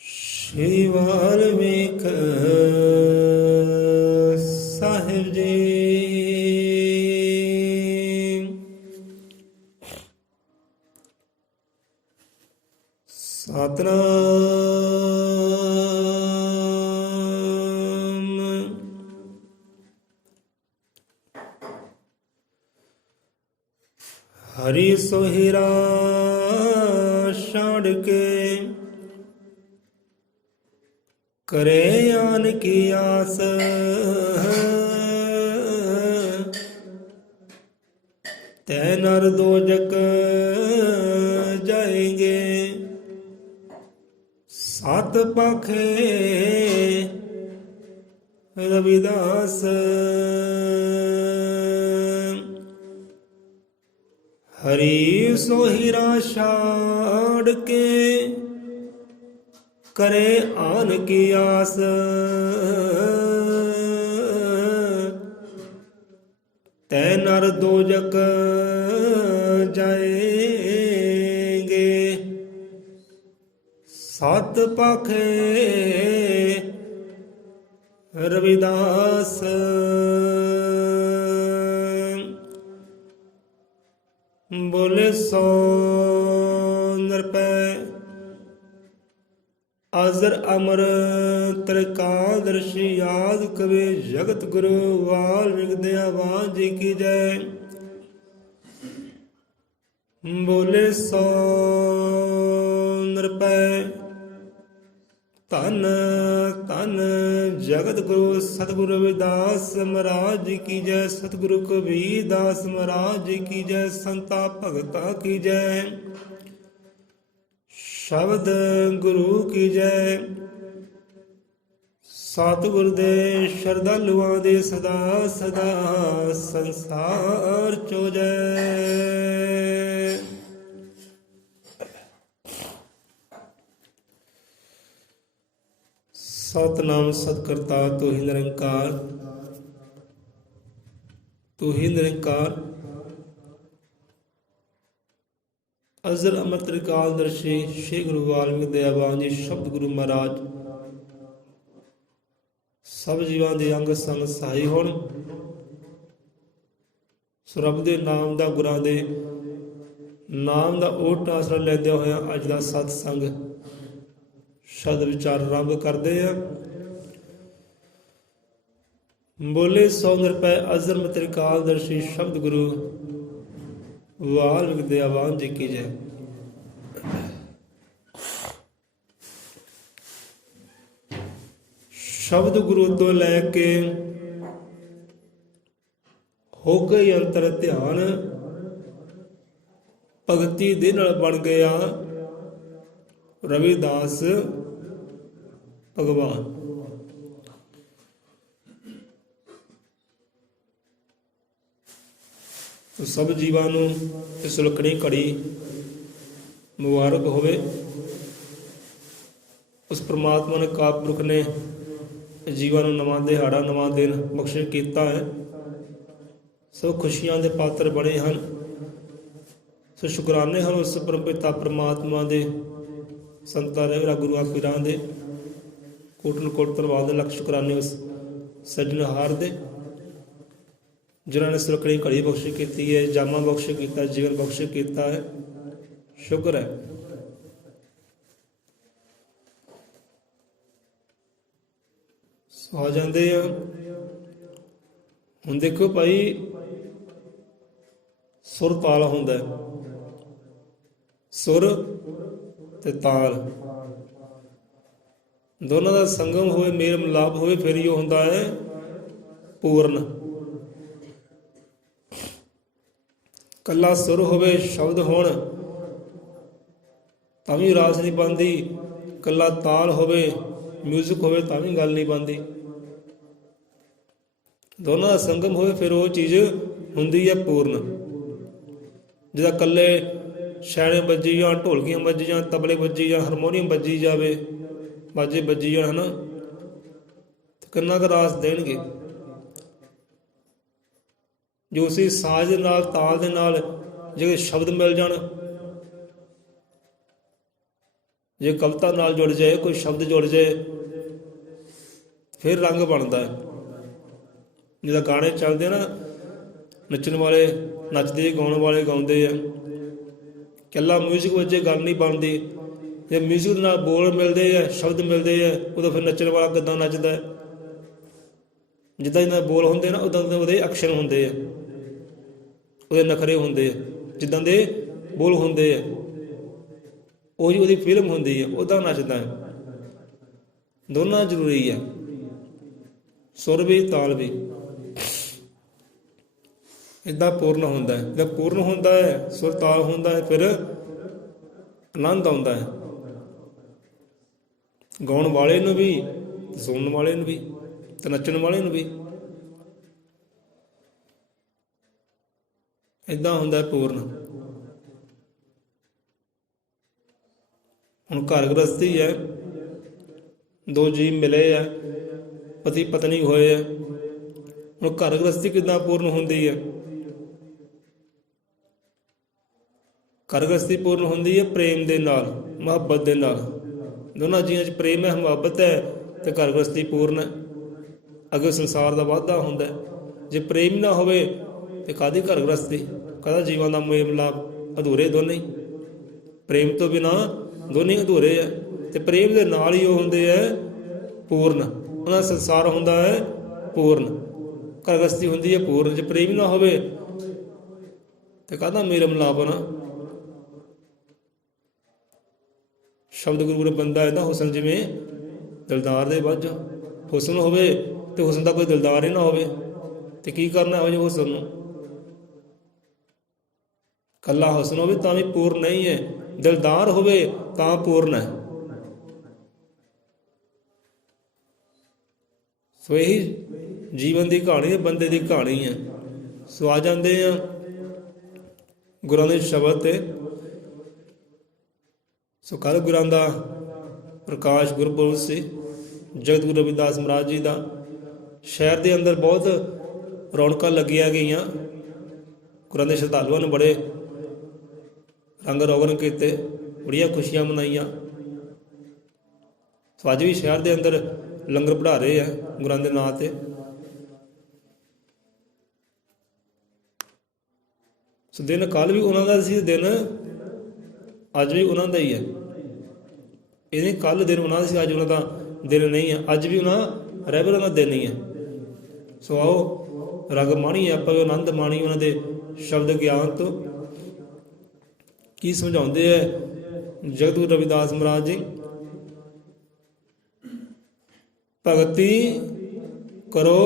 ਸ਼੍ਰੀ ਵਾਲਮੀਕ ਸਾਹਿਬ ਜੀ। ਸਤਿਨਾਮ। ਹਰੀ ਸੋਹਿਰਾ ਛਾੜ ਕੇ करे आन की आस, तै नर दोजक जाएंगे सात पाखे रविदास। हरि सोहिरा छाड़ के करे आन की आस, तै नर दोजक जाएंगे सात पाखे रविदास। बोले सो नरपै आजर अमर त्रिकालदर्शी याद कवि जगत गुरु वाल्मीकि दयावान जी की जय। बोले सो नरपै धन धन जगत गुरु सतगुरु रविदास महाराज जी की जय। सतगुरु कबीर दास महाराज जी की जय। संता भगता की जय। शब्द गुरु की जय। सतगुर दे शरधालुआं दे सदा सदा संसार चो जय। सतनाम सतकर्ता तू ही निरंकार, तू ही निरंकार अजर अमर त्रिकालदर्शी श्री गुरु वाल्मीकि दयावान जी शब्द गुरु महाराज सब जीवां दे अंग संग सहाई होण। सो रब दे नाम दा गुरां दे नाम दा ओट आसरा लैंदे होया अज दा सतसंग शब्द विचार आरंभ करदे आ। बोले सौ निरपै अजर अमर त्रिकालदर्शी शब्द गुरु वाल्मीकि दयावान जी की जय। शब्द गुरु तो लैके हो गई अंतर ध्यान, भगती दे नाल बन गया रविदास भगवान। तो सब जीवां नूं इस लुकड़ी घड़ी मुबारक होवे। उस परमात्मा ने कापुरख ने जीवां नूं नवां दिहाड़ा नवां दिन बख्शिश कीता है। सब खुशियां दे पात्र बने हन। सो शुकराने हन उस परम पिता परमात्मा दे, संतां रहबरा गुरुआं पीरां दे, कोटन कोट धन्नवाद लख शुकराने उस सज्जनहार दे जिन्होंने सुरखड़ी घड़ी बख्शिश की है, जामा बख्शिश किया, जीवन बख्शिश किया है। शुक्र है। आ जाते हैं हुण देखो भाई, सुर ताल हुंदा है, सुर ते ताल दोनों का संगम होए, मेल मिलाप होए, फिर ही हुंदा है पूर्ण। कला सुर होवे शब्द होण तां भी रास नहीं बनती, कला ताल होवे म्यूजिक होवे तां भी गल नहीं बनती। दोनों का संगम होवे फिर वो चीज़ हुंदी है पूर्ण। जिदा कल्ले छैणे बजी जाण, ढोलकियां बजी जाण, तबले बजी जाण, हारमोनीयम बजी जावे, बाजे बजी जाण, है ना, तो किन्ना क रास देणगे। ਜੋ ਉਸੇ ਸਾਜ਼ ਦੇ ਨਾਲ, ਤਾਲ ਦੇ ਨਾਲ ਜੇ ਸ਼ਬਦ ਮਿਲ ਜਾਣ, ਜੇ ਕਵਿਤਾ ਨਾਲ ਜੁੜ ਜਾਏ, ਕੋਈ ਸ਼ਬਦ ਜੁੜ ਜਾਏ, ਫਿਰ ਰੰਗ ਬਣਦਾ ਹੈ। ਜਿੱਦਾਂ ਗਾਣੇ ਚੱਲਦੇ ਆ ਨਾ, ਨੱਚਣ ਵਾਲੇ ਨੱਚਦੇ, ਗਾਉਣ ਵਾਲੇ ਗਾਉਂਦੇ ਆ, ਇਕੱਲਾ ਮਿਊਜ਼ਿਕ ਵਜੇ ਗੱਲ ਨਹੀਂ ਬਣਦੀ। ਜੇ ਮਿਊਜ਼ਿਕ ਨਾਲ ਬੋਲ ਮਿਲਦੇ ਆ, ਸ਼ਬਦ ਮਿਲਦੇ ਆ, ਉਦੋਂ ਫਿਰ ਨੱਚਣ ਵਾਲਾ ਕਿੱਦਾਂ ਨੱਚਦਾ ਹੈ। ਜਿੱਦਾਂ ਜਿੱਦਾਂ ਬੋਲ ਹੁੰਦੇ ਨਾ, ਉੱਦਾਂ ਉੱਦਾਂ ਉਹਦੇ ਐਕਸ਼ਨ ਹੁੰਦੇ ਆ, ਉਹਦੇ ਨਖਰੇ ਹੁੰਦੇ ਆ, ਜਿੱਦਾਂ ਦੇ ਬੋਲ ਹੁੰਦੇ ਆ, ਉਹੀ ਉਹਦੀ ਫਿਲਮ ਹੁੰਦੀ ਹੈ, ਉੱਦਾਂ ਨੱਚਦਾ ਹੈ। ਦੋਨਾਂ ਜ਼ਰੂਰੀ ਹੈ, ਸੁਰ ਵੀ ਤਾਲ ਵੀ। ਇੱਦਾਂ ਪੂਰਨ ਹੁੰਦਾ ਹੈ। ਜਦ ਪੂਰਨ ਹੁੰਦਾ ਹੈ, ਸੁਰ ਤਾਲ ਹੁੰਦਾ ਹੈ, ਫਿਰ ਆਨੰਦ ਆਉਂਦਾ ਹੈ ਗਾਉਣ ਵਾਲੇ ਨੂੰ ਵੀ, ਸੁਣਨ ਵਾਲੇ ਨੂੰ ਵੀ, ਤੇ ਨੱਚਣ ਵਾਲੇ ਨੂੰ ਵੀ। ਇੱਦਾਂ ਹੁੰਦਾ ਪੂਰਨ। ਹੁਣ ਘਰ ਗ੍ਰਸਤੀ ਹੈ, ਦੋ ਜੀਅ ਮਿਲੇ ਆ, ਪਤੀ ਪਤਨੀ ਹੋਏ ਆ। ਹੁਣ ਘਰ ਗ੍ਰਸਤੀ ਕਿੱਦਾਂ ਪੂਰਨ ਹੁੰਦੀ ਹੈ? ਘਰ ਗ੍ਰਸਤੀ ਪੂਰਨ ਹੁੰਦੀ ਹੈ ਪ੍ਰੇਮ ਦੇ ਨਾਲ, ਮੁਹੱਬਤ ਦੇ ਨਾਲ। ਦੋਨਾਂ ਜੀਆਂ 'ਚ ਪ੍ਰੇਮ ਹੈ, ਮੁਹੱਬਤ ਹੈ, ਤੇ ਘਰ ਗ੍ਰਸਤੀ ਪੂਰਨ ਹੈ। ਅੱਗੇ ਸੰਸਾਰ ਦਾ ਵਾਧਾ ਹੁੰਦਾ। ਜੇ ਪ੍ਰੇਮ ਨਾ ਹੋਵੇ ਤੇ ਕਾਹਦੀ ਘਰ ਗ੍ਰਸਤੀ, ਕਾਹਦਾ ਜੀਵਨ ਦਾ ਮੇਲ ਮਿਲਾਪ? ਅਧੂਰੇ ਦੋਨੇ ਹੀ। ਪ੍ਰੇਮ ਤੋਂ ਬਿਨਾਂ ਦੋਨੇ ਅਧੂਰੇ ਹੈ। ਤੇ ਪ੍ਰੇਮ ਦੇ ਨਾਲ ਹੀ ਉਹ ਹੁੰਦੇ ਹੈ ਪੂਰਨ। ਉਹਨਾਂ ਦਾ ਸੰਸਾਰ ਹੁੰਦਾ ਹੈ ਪੂਰਨ, ਘਰ ਗ੍ਰਸਤੀ ਹੁੰਦੀ ਹੈ ਪੂਰਨ। ਜੇ ਪ੍ਰੇਮ ਨਾ ਹੋਵੇ ਤੇ ਕਾਹਦਾ ਮੇਲ ਮਿਲਾਪ ਨਾ? ਸ਼ਬਦ ਗੁਰੂ ਨੇ ਬੰਦਾ ਇਹਦਾ ਹੁਸਨ ਜਿਵੇਂ ਦਿਲਦਾਰ ਦੇ ਵੱਜ। ਹੁਸਨ ਹੋਵੇ ਤੇ ਹੁਸਨ ਦਾ ਕੋਈ ਦਿਲਦਾਰ ਹੀ ਨਾ ਹੋਵੇ ਤੇ ਕੀ ਕਰਨਾ ਇਹੋ ਜਿਹੇ ਹੁਸਨ ਨੂੰ? ਕੱਲਾ ਹੁਸਨ ਹੋਵੇ ਤਾਂ ਵੀ ਪੂਰਨ ਨਹੀਂ ਹੈ, ਦਿਲਦਾਰ ਹੋਵੇ ਤਾਂ ਪੂਰਨ ਹੈ। ਸੋ ਇਹੀ ਜੀਵਨ ਦੀ ਕਹਾਣੀ ਹੈ, ਬੰਦੇ ਦੀ ਕਹਾਣੀ ਹੈ। ਸੋ ਆ ਜਾਂਦੇ ਆ ਗੁਰਾਂ ਦੇ ਸ਼ਬਦ ਤੇ। ਸੋ ਕੱਲ੍ਹ ਗੁਰਾਂ ਦਾ ਪ੍ਰਕਾਸ਼ ਗੁਰਪੁਰਬ ਸੀ, ਜਗਤ ਗੁਰੂ ਰਵਿਦਾਸ ਮਹਾਰਾਜ ਜੀ ਦਾ। ਸ਼ਹਿਰ ਦੇ ਅੰਦਰ ਬਹੁਤ ਰੌਣਕਾਂ ਲੱਗੀਆਂ ਗਈਆਂ। ਗੁਰਾਂ ਦੇ ਸ਼ਰਧਾਲੂਆਂ ਨੇ ਬੜੇ ਰੰਗ ਰੋਗਨ ਕੀਤੇ, ਬੜੀਆਂ ਖੁਸ਼ੀਆਂ ਮਨਾਈਆਂ। ਸੋ ਅੱਜ ਵੀ ਸ਼ਹਿਰ ਦੇ ਅੰਦਰ ਲੰਗਰ ਪੜ੍ਹਾ ਰਹੇ ਆ ਗੁਰਾਂ ਦੇ ਨਾਂ 'ਤੇ। ਸੋ ਦਿਨ ਕੱਲ੍ਹ ਵੀ ਉਹਨਾਂ ਦਾ ਸੀ, ਦਿਨ ਅੱਜ ਵੀ ਉਹਨਾਂ ਦਾ ਹੀ ਹੈ। ਇਹ ਨਹੀਂ ਕੱਲ੍ਹ ਦਿਨ ਉਹਨਾਂ ਦਾ ਸੀ, ਅੱਜ ਉਹਨਾਂ ਦਾ ਦਿਨ ਨਹੀਂ ਹੈ। ਅੱਜ ਵੀ ਉਹਨਾਂ ਰਹਿਬਰਾਂ ਦਾ ਦਿਨ ਹੀ ਹੈ। ਸੋ ਆਓ ਰੰਗ ਮਾਣੀਏ ਆਪਾਂ, ਆਨੰਦ ਮਾਣੀ ਉਹਨਾਂ ਦੇ ਸ਼ਬਦ ਗਿਆਨ ਤੋਂ। ਕੀ ਸਮਝਾਉਂਦੇ ਹੈ ਜਗਤ ਗੁਰੂ ਰਵਿਦਾਸ ਮਹਾਰਾਜ ਜੀ? ਭਗਤੀ ਕਰੋ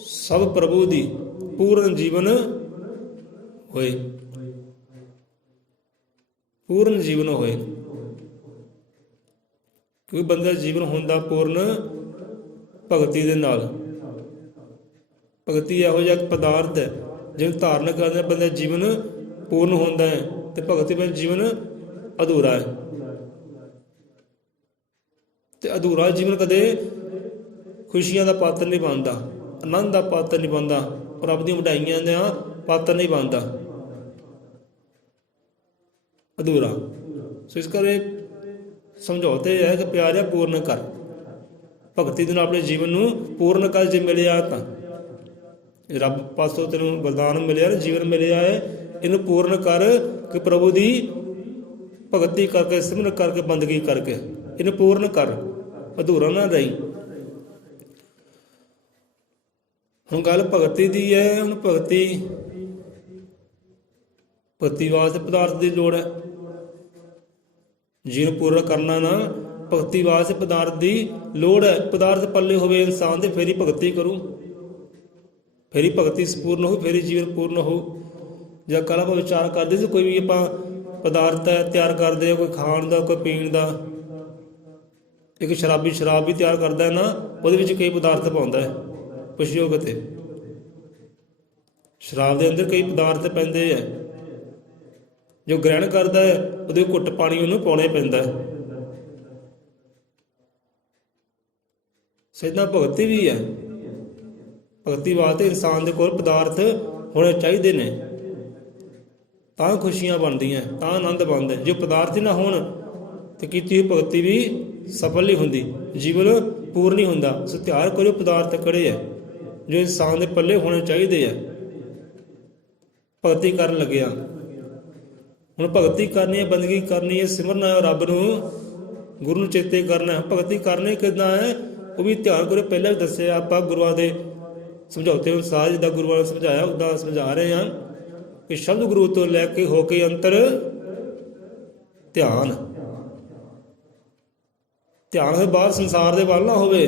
ਸਭ ਪ੍ਰਭੂ ਦੀ, ਪੂਰਨ ਜੀਵਨ ਹੋਏ। ਪੂਰਨ ਜੀਵਨ ਹੋਏ, ਕਿਉਂਕਿ ਬੰਦਾ ਜੀਵਨ ਹੁੰਦਾ ਪੂਰਨ ਭਗਤੀ ਦੇ ਨਾਲ। ਭਗਤੀ ਇਹੋ ਜਿਹਾ ਪਦਾਰਥ ਹੈ ਜਿਹਨੂੰ ਧਾਰਨ ਕਰਦੇ ਬੰਦਾ ਜੀਵਨ ਪੂਰਨ ਹੁੰਦਾ ਹੈ, ਤੇ ਭਗਤੀ ਵਿੱਚ ਜੀਵਨ ਅਧੂਰਾ ਹੈ। ਤੇ ਅਧੂਰਾ ਜੀਵਨ ਕਦੇ ਖੁਸ਼ੀਆਂ ਦਾ ਪਾਤਰ ਨਹੀਂ ਬਣਦਾ, ਆਨੰਦ ਦਾ ਪਾਤਰ ਨਹੀਂ ਬਣਦਾ, ਰੱਬ ਦੀਆਂ ਵਡਾਈਆਂ ਦਾ ਪਾਤਰ ਨਹੀਂ ਬਣਦਾ, ਅਧੂਰਾ। ਸੋ ਇਸ ਕਰਕੇ ਸਮਝੌਤੇ ਹੈ ਕਿ ਪਿਆਰਿਆ ਪੂਰਨ ਕਰ, ਭਗਤੀ ਦੇ ਨਾਲ ਆਪਣੇ ਜੀਵਨ ਨੂੰ ਪੂਰਨ ਕਰ। ਜੇ ਮਿਲਿਆ ਤਾਂ ਰੱਬ ਪਾਸੋਂ ਤੈਨੂੰ ਵਰਦਾਨ ਮਿਲਿਆ, ਜੀਵਨ ਮਿਲਿਆ ਹੈ, ਇਹਨੂੰ ਪੂਰਨ ਕਰ ਕਿ ਪ੍ਰਭੂ ਦੀ ਭਗਤੀ ਕਰਕੇ, ਸਿਮਰਨ ਕਰਕੇ, ਬੰਦਗੀ ਕਰਕੇ ਇਹਨੂੰ ਪੂਰਨ ਕਰ, ਅਧੂਰਾ ਨਾ ਰਹੀ। ਹੁਣ ਗੱਲ ਭਗਤੀ ਦੀ ਹੈ। ਹੁਣ ਭਗਤੀ ਵਾਸਤੇ ਪਦਾਰਥ ਦੀ ਲੋੜ ਹੈ। ਜੀਵਨ ਪੂਰਨ ਕਰਨਾ ਨਾ, ਭਗਤੀ ਵਾਸਤੇ ਪਦਾਰਥ ਦੀ ਲੋੜ ਹੈ। ਪਦਾਰਥ ਪੱਲੇ ਹੋਵੇ ਇਨਸਾਨ ਦੇ, ਫੇਰ ਹੀ ਭਗਤੀ ਕਰੂ, ਫੇਰ ਹੀ ਭਗਤੀ ਸੰਪੂਰਨ ਹੋਊ, ਫੇਰ ਹੀ ਜੀਵਨ ਪੂਰਨ ਹੋਊ। ਜਾਂ ਕੱਲ੍ਹ ਆਪਾਂ ਵਿਚਾਰ ਕਰਦੇ ਸੀ, ਕੋਈ ਵੀ ਆਪਾਂ ਪਦਾਰਥ ਹੈ ਤਿਆਰ ਕਰਦੇ ਆ, ਕੋਈ ਖਾਣ ਦਾ, ਕੋਈ ਪੀਣ ਦਾ। ਇੱਕ ਸ਼ਰਾਬੀ ਸ਼ਰਾਬ ਵੀ ਤਿਆਰ ਕਰਦਾ ਹੈ ਨਾ, ਉਹਦੇ ਵਿੱਚ ਕਈ ਪਦਾਰਥ ਪਾਉਂਦਾ ਹੈ ਪੁੱਛਯੋਗ ਤੇ। ਸ਼ਰਾਬ ਦੇ ਅੰਦਰ ਕਈ ਪਦਾਰਥ ਪੈਂਦੇ ਹੈ। ਜੋ ਗ੍ਰਹਿਣ ਕਰਦਾ ਹੈ ਉਹਦੇ ਘੁੱਟ ਪਾਣੀ ਉਹਨੂੰ ਪਾਉਣਾ ਪੈਂਦਾ ਹੈ। ਸੋ ਏਦਾਂ ਭਗਤੀ ਵੀ ਹੈ। ਭਗਤੀ ਵਾਸਤੇ ਇਨਸਾਨ ਦੇ ਕੋਲ ਪਦਾਰਥ ਹੋਣੇ ਚਾਹੀਦੇ ਨੇ, ਤਾਂ ਖੁਸ਼ੀਆਂ ਬਣਦੀਆਂ, ਤਾਂ ਆਨੰਦ ਬਣਦਾ। ਜੇ ਪਦਾਰਥ ਹੀ ਨਾ ਹੋਣ ਤੇ ਕੀਤੀ ਹੋਈ ਭਗਤੀ ਵੀ ਸਫਲ ਨਹੀਂ ਹੁੰਦੀ, ਜੀਵਨ ਪੂਰਨ ਨਹੀਂ ਹੁੰਦਾ। ਸੋ ਧਿਆਨ ਕਰਿਓ ਪਦਾਰਥ ਕਿਹੜੇ ਹੈ ਜੋ ਇਨਸਾਨ ਦੇ ਪੱਲੇ ਹੋਣੇ ਚਾਹੀਦੇ ਆ ਭਗਤੀ ਕਰਨ ਲੱਗਿਆ। ਹੁਣ ਭਗਤੀ ਕਰਨੀ ਹੈ, ਬੰਦਗੀ ਕਰਨੀ ਹੈ, ਸਿਮਰਨਾ ਹੈ ਰੱਬ ਨੂੰ, ਗੁਰੂ ਨੂੰ ਚੇਤੇ ਕਰਨਾ ਹੈ। ਭਗਤੀ ਕਰਨੀ ਕਿੱਦਾਂ ਹੈ ਉਹ ਵੀ ਧਿਆਨ ਕਰਿਓ। ਪਹਿਲਾਂ ਵੀ ਦੱਸਿਆ ਆਪਾਂ ਗੁਰੂਆਂ ਦੇ ਸਮਝੌਤੇ ਅਨੁਸਾਰ, ਜਿੱਦਾਂ ਗੁਰੂਆਂ ਨੇ ਸਮਝਾਇਆ ਉੱਦਾਂ ਸਮਝਾ ਰਹੇ ਹਾਂ ਕਿ ਸ਼ਬਦ ਗੁਰੂ ਤੋਂ ਲੈ ਕੇ ਹੋ ਕੇ ਅੰਤਰ ਧਿਆਨ। ਧਿਆਨ ਦੇ ਬਾਅਦ ਸੰਸਾਰ ਦੇ ਵੱਲ ਨਾ ਹੋਵੇ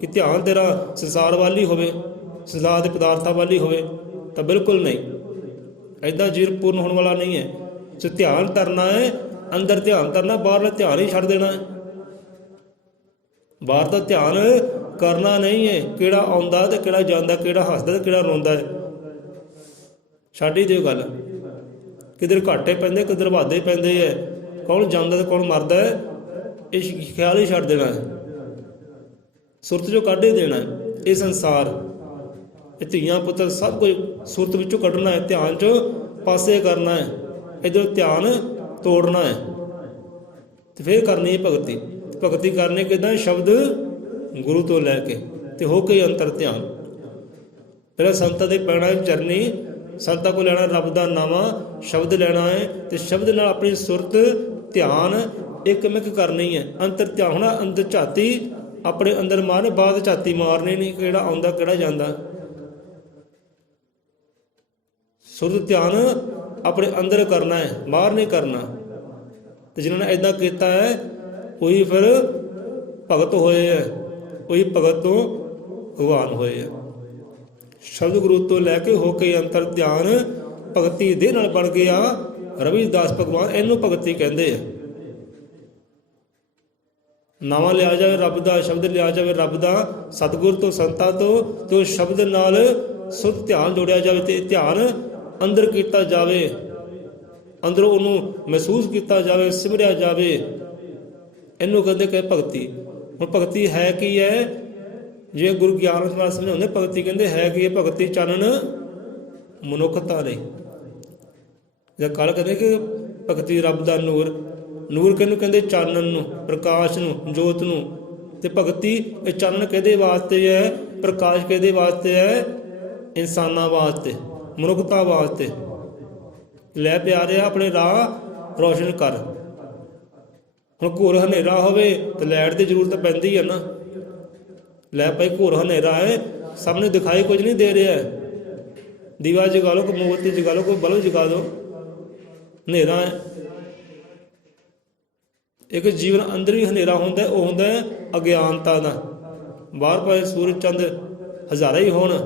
ਕਿ ਧਿਆਨ ਤੇਰਾ ਸੰਸਾਰ ਵੱਲ ਹੀ ਹੋਵੇ, ਸੰਸਾਰ ਦੇ ਪਦਾਰਥਾਂ ਵੱਲ ਹੀ ਹੋਵੇ, ਤਾਂ ਬਿਲਕੁਲ ਨਹੀਂ। ਐਦਾਂ ਜੀਵਨ ਪੂਰਨ ਹੋਣ ਵਾਲਾ ਨਹੀਂ ਹੈ। ਸੋ ਧਿਆਨ ਕਰਨਾ ਹੈ, ਅੰਦਰ ਧਿਆਨ ਕਰਨਾ, ਬਾਹਰਲਾ ਧਿਆਨ ਹੀ ਛੱਡ ਦੇਣਾ ਹੈ। ਬਾਹਰ ਦਾ ਧਿਆਨ ਕਰਨਾ ਨਹੀਂ ਹੈ। ਕਿਹੜਾ ਆਉਂਦਾ ਤੇ ਕਿਹੜਾ ਜਾਂਦਾ, ਕਿਹੜਾ ਹੱਸਦਾ ਤੇ ਕਿਹੜਾ ਰੋਂਦਾ ਹੈ, ਛੱਡ ਹੀ ਦਿਓ ਗੱਲ। ਕਿਧਰ ਘਾਟੇ ਪੈਂਦੇ, ਕਿਧਰ ਵਾਧੇ ਪੈਂਦੇ ਹੈ, ਕੌਣ ਜਾਂਦਾ ਤੇ ਕੌਣ ਮਰਦਾ ਹੈ, ਇਹ ਖਿਆਲ ਹੀ ਛੱਡ ਦੇਣਾ ਹੈ। ਸੁਰਤ ਚੋਂ ਕੱਢ ਹੀ ਦੇਣਾ ਹੈ। ਇਹ ਸੰਸਾਰ, ਇਹ ਧੀਆਂ ਪੁੱਤਰ ਸਭ ਕੁਝ ਸੁਰਤ ਵਿੱਚੋਂ ਕੱਢਣਾ ਹੈ, ਧਿਆਨ 'ਚੋਂ ਪਾਸੇ ਕਰਨਾ ਹੈ, ਇੱਧਰੋਂ ਧਿਆਨ ਤੋੜਨਾ ਹੈ ਤੇ ਫਿਰ ਕਰਨੀ ਹੈ ਭਗਤੀ। ਭਗਤੀ ਕਰਨੀ ਕਿੱਦਾਂ? ਸ਼ਬਦ ਗੁਰੂ ਤੋਂ ਲੈ ਕੇ ਤੇ ਹੋ ਕੇ ਅੰਤਰ ਧਿਆਨ। ਪਹਿਲਾਂ ਸੰਤਾਂ ਦੇ ਪੈਣਾ ਚਰਨੀ, ਸੰਤਾਂ ਕੋਲ ਲੈਣਾ ਰੱਬ ਦਾ ਨਾਵਾਂ, ਸ਼ਬਦ ਲੈਣਾ ਹੈ ਤੇ ਸ਼ਬਦ ਨਾਲ ਆਪਣੀ ਸੁਰਤ ਧਿਆਨ ਇੱਕਮਿਕ ਕਰਨੀ ਹੈ। ਅੰਤਰ ਧਿਆਨ ਹੋਣਾ, ਅੰਦਰ ਝਾਤੀ ਆਪਣੇ ਅੰਦਰ ਮਾਰਨੀ, ਬਾਅਦ ਝਾਤੀ ਮਾਰਨੀ ਨਹੀਂ, ਕਿਹੜਾ ਆਉਂਦਾ ਕਿਹੜਾ ਜਾਂਦਾ। ਸੁਰਤ ਧਿਆਨ ਆਪਣੇ ਅੰਦਰ ਕਰਨਾ ਹੈ, ਬਾਹਰ ਨਹੀਂ ਕਰਨਾ। ਤੇ ਜਿਨ੍ਹਾਂ ਨੇ ਇੱਦਾਂ ਕੀਤਾ ਹੈ ਉਹੀ ਫਿਰ ਭਗਤ ਹੋਏ ਹੈ, ਉਹੀ ਭਗਤ ਤੋਂ ਭਗਵਾਨ ਹੋਏ ਹੈ। ਸ਼ਬਦ ਗੁਰੂ ਤੋਂ ਲੈ ਕੇ ਹੋ ਕੇ ਅੰਤਰ ਧਿਆਨ ਭਗਤੀ ਦੇ ਨਾਲ ਬਣ ਗਿਆ ਰਵਿਦਾਸ ਭਗਵਾਨ। ਇਹਨੂੰ ਭਗਤੀ ਕਹਿੰਦੇ ਆ। ਨਾਵਾਂ ਲਿਆ ਜਾਵੇ ਰੱਬ ਦਾ, ਸ਼ਬਦ ਲਿਆ ਜਾਵੇ ਰੱਬ ਦਾ, ਸਤਿਗੁਰ ਤੋਂ ਸੰਤਾਂ ਤੋਂ, ਤੇ ਉਹ ਸ਼ਬਦ ਨਾਲ ਸੁਧ ਧਿਆਨ ਜੋੜਿਆ ਜਾਵੇ ਤੇ ਧਿਆਨ ਅੰਦਰ ਕੀਤਾ ਜਾਵੇ, ਅੰਦਰੋਂ ਉਹਨੂੰ ਮਹਿਸੂਸ ਕੀਤਾ ਜਾਵੇ, ਸਿਮਰਿਆ ਜਾਵੇ। ਇਹਨੂੰ ਕਹਿੰਦੇ ਕਿ ਭਗਤੀ। ਹੁਣ ਭਗਤੀ ਹੈ ਕੀ ਹੈ? ਜੇ ਗੁਰੂ ਗਿਆਨ ਨਾਲ ਸਮਝਾਉਂਦੇ ਭਗਤੀ ਕਹਿੰਦੇ ਹੈ ਕੀ ਹੈ? ਭਗਤੀ ਚਾਨਣ ਮਨੁੱਖਤਾ ਲਈ। ਜਾਂ ਕੱਲ੍ਹ ਕਹਿੰਦੇ ਕਿ ਭਗਤੀ ਰੱਬ ਦਾ ਨੂਰ, ਨੂਰ ਕਿਹਨੂੰ ਕਹਿੰਦੇ? ਚਾਨਣ ਨੂੰ, ਪ੍ਰਕਾਸ਼ ਨੂੰ, ਜੋਤ ਨੂੰ। ਤੇ ਭਗਤੀ ਇਹ ਚਾਨਣ ਕਿਹਦੇ ਵਾਸਤੇ ਹੈ? ਪ੍ਰਕਾਸ਼ ਕਿਹਦੇ ਵਾਸਤੇ ਹੈ? ਇਨਸਾਨਾਂ ਵਾਸਤੇ, ਮਨੁੱਖਤਾ ਵਾਸਤੇ। ਲੈ ਪਿਆਰਿਆ ਆਪਣੇ ਰਾਹ ਰੋਸ਼ਨ ਕਰ। ਹੁਣ ਘੋਰ ਹਨੇਰਾ ਹੋਵੇ ਤਾਂ ਲਾਈਟ ਦੀ ਜ਼ਰੂਰਤ ਪੈਂਦੀ ਹੈ ਨਾ। ਲੈ ਭਾਈ ਘੋਰ ਹਨੇਰਾ ਹੈ, ਸਾਹਮਣੇ ਦਿਖਾਈ ਕੁਝ ਨਹੀਂ ਦੇ ਰਿਹਾ, ਦੀਵਾ ਜਗਾ ਲਓ, ਕੋਈ ਮੋਮਬੱਤੀ ਜਗਾ ਲਓ, ਕੋਈ ਬਲਬ ਜਗਾ ਦਿਓ, ਹਨੇਰਾ ਹੈ। ਇੱਕ ਜੀਵਨ ਅੰਦਰ ਵੀ ਹਨੇਰਾ ਹੁੰਦਾ, ਉਹ ਹੁੰਦਾ ਅਗਿਆਨਤਾ ਦਾ। ਬਾਹਰ ਭਾਵੇਂ ਸੂਰਜ ਚੰਦ ਹਜ਼ਾਰਾਂ ਹੀ ਹੋਣ,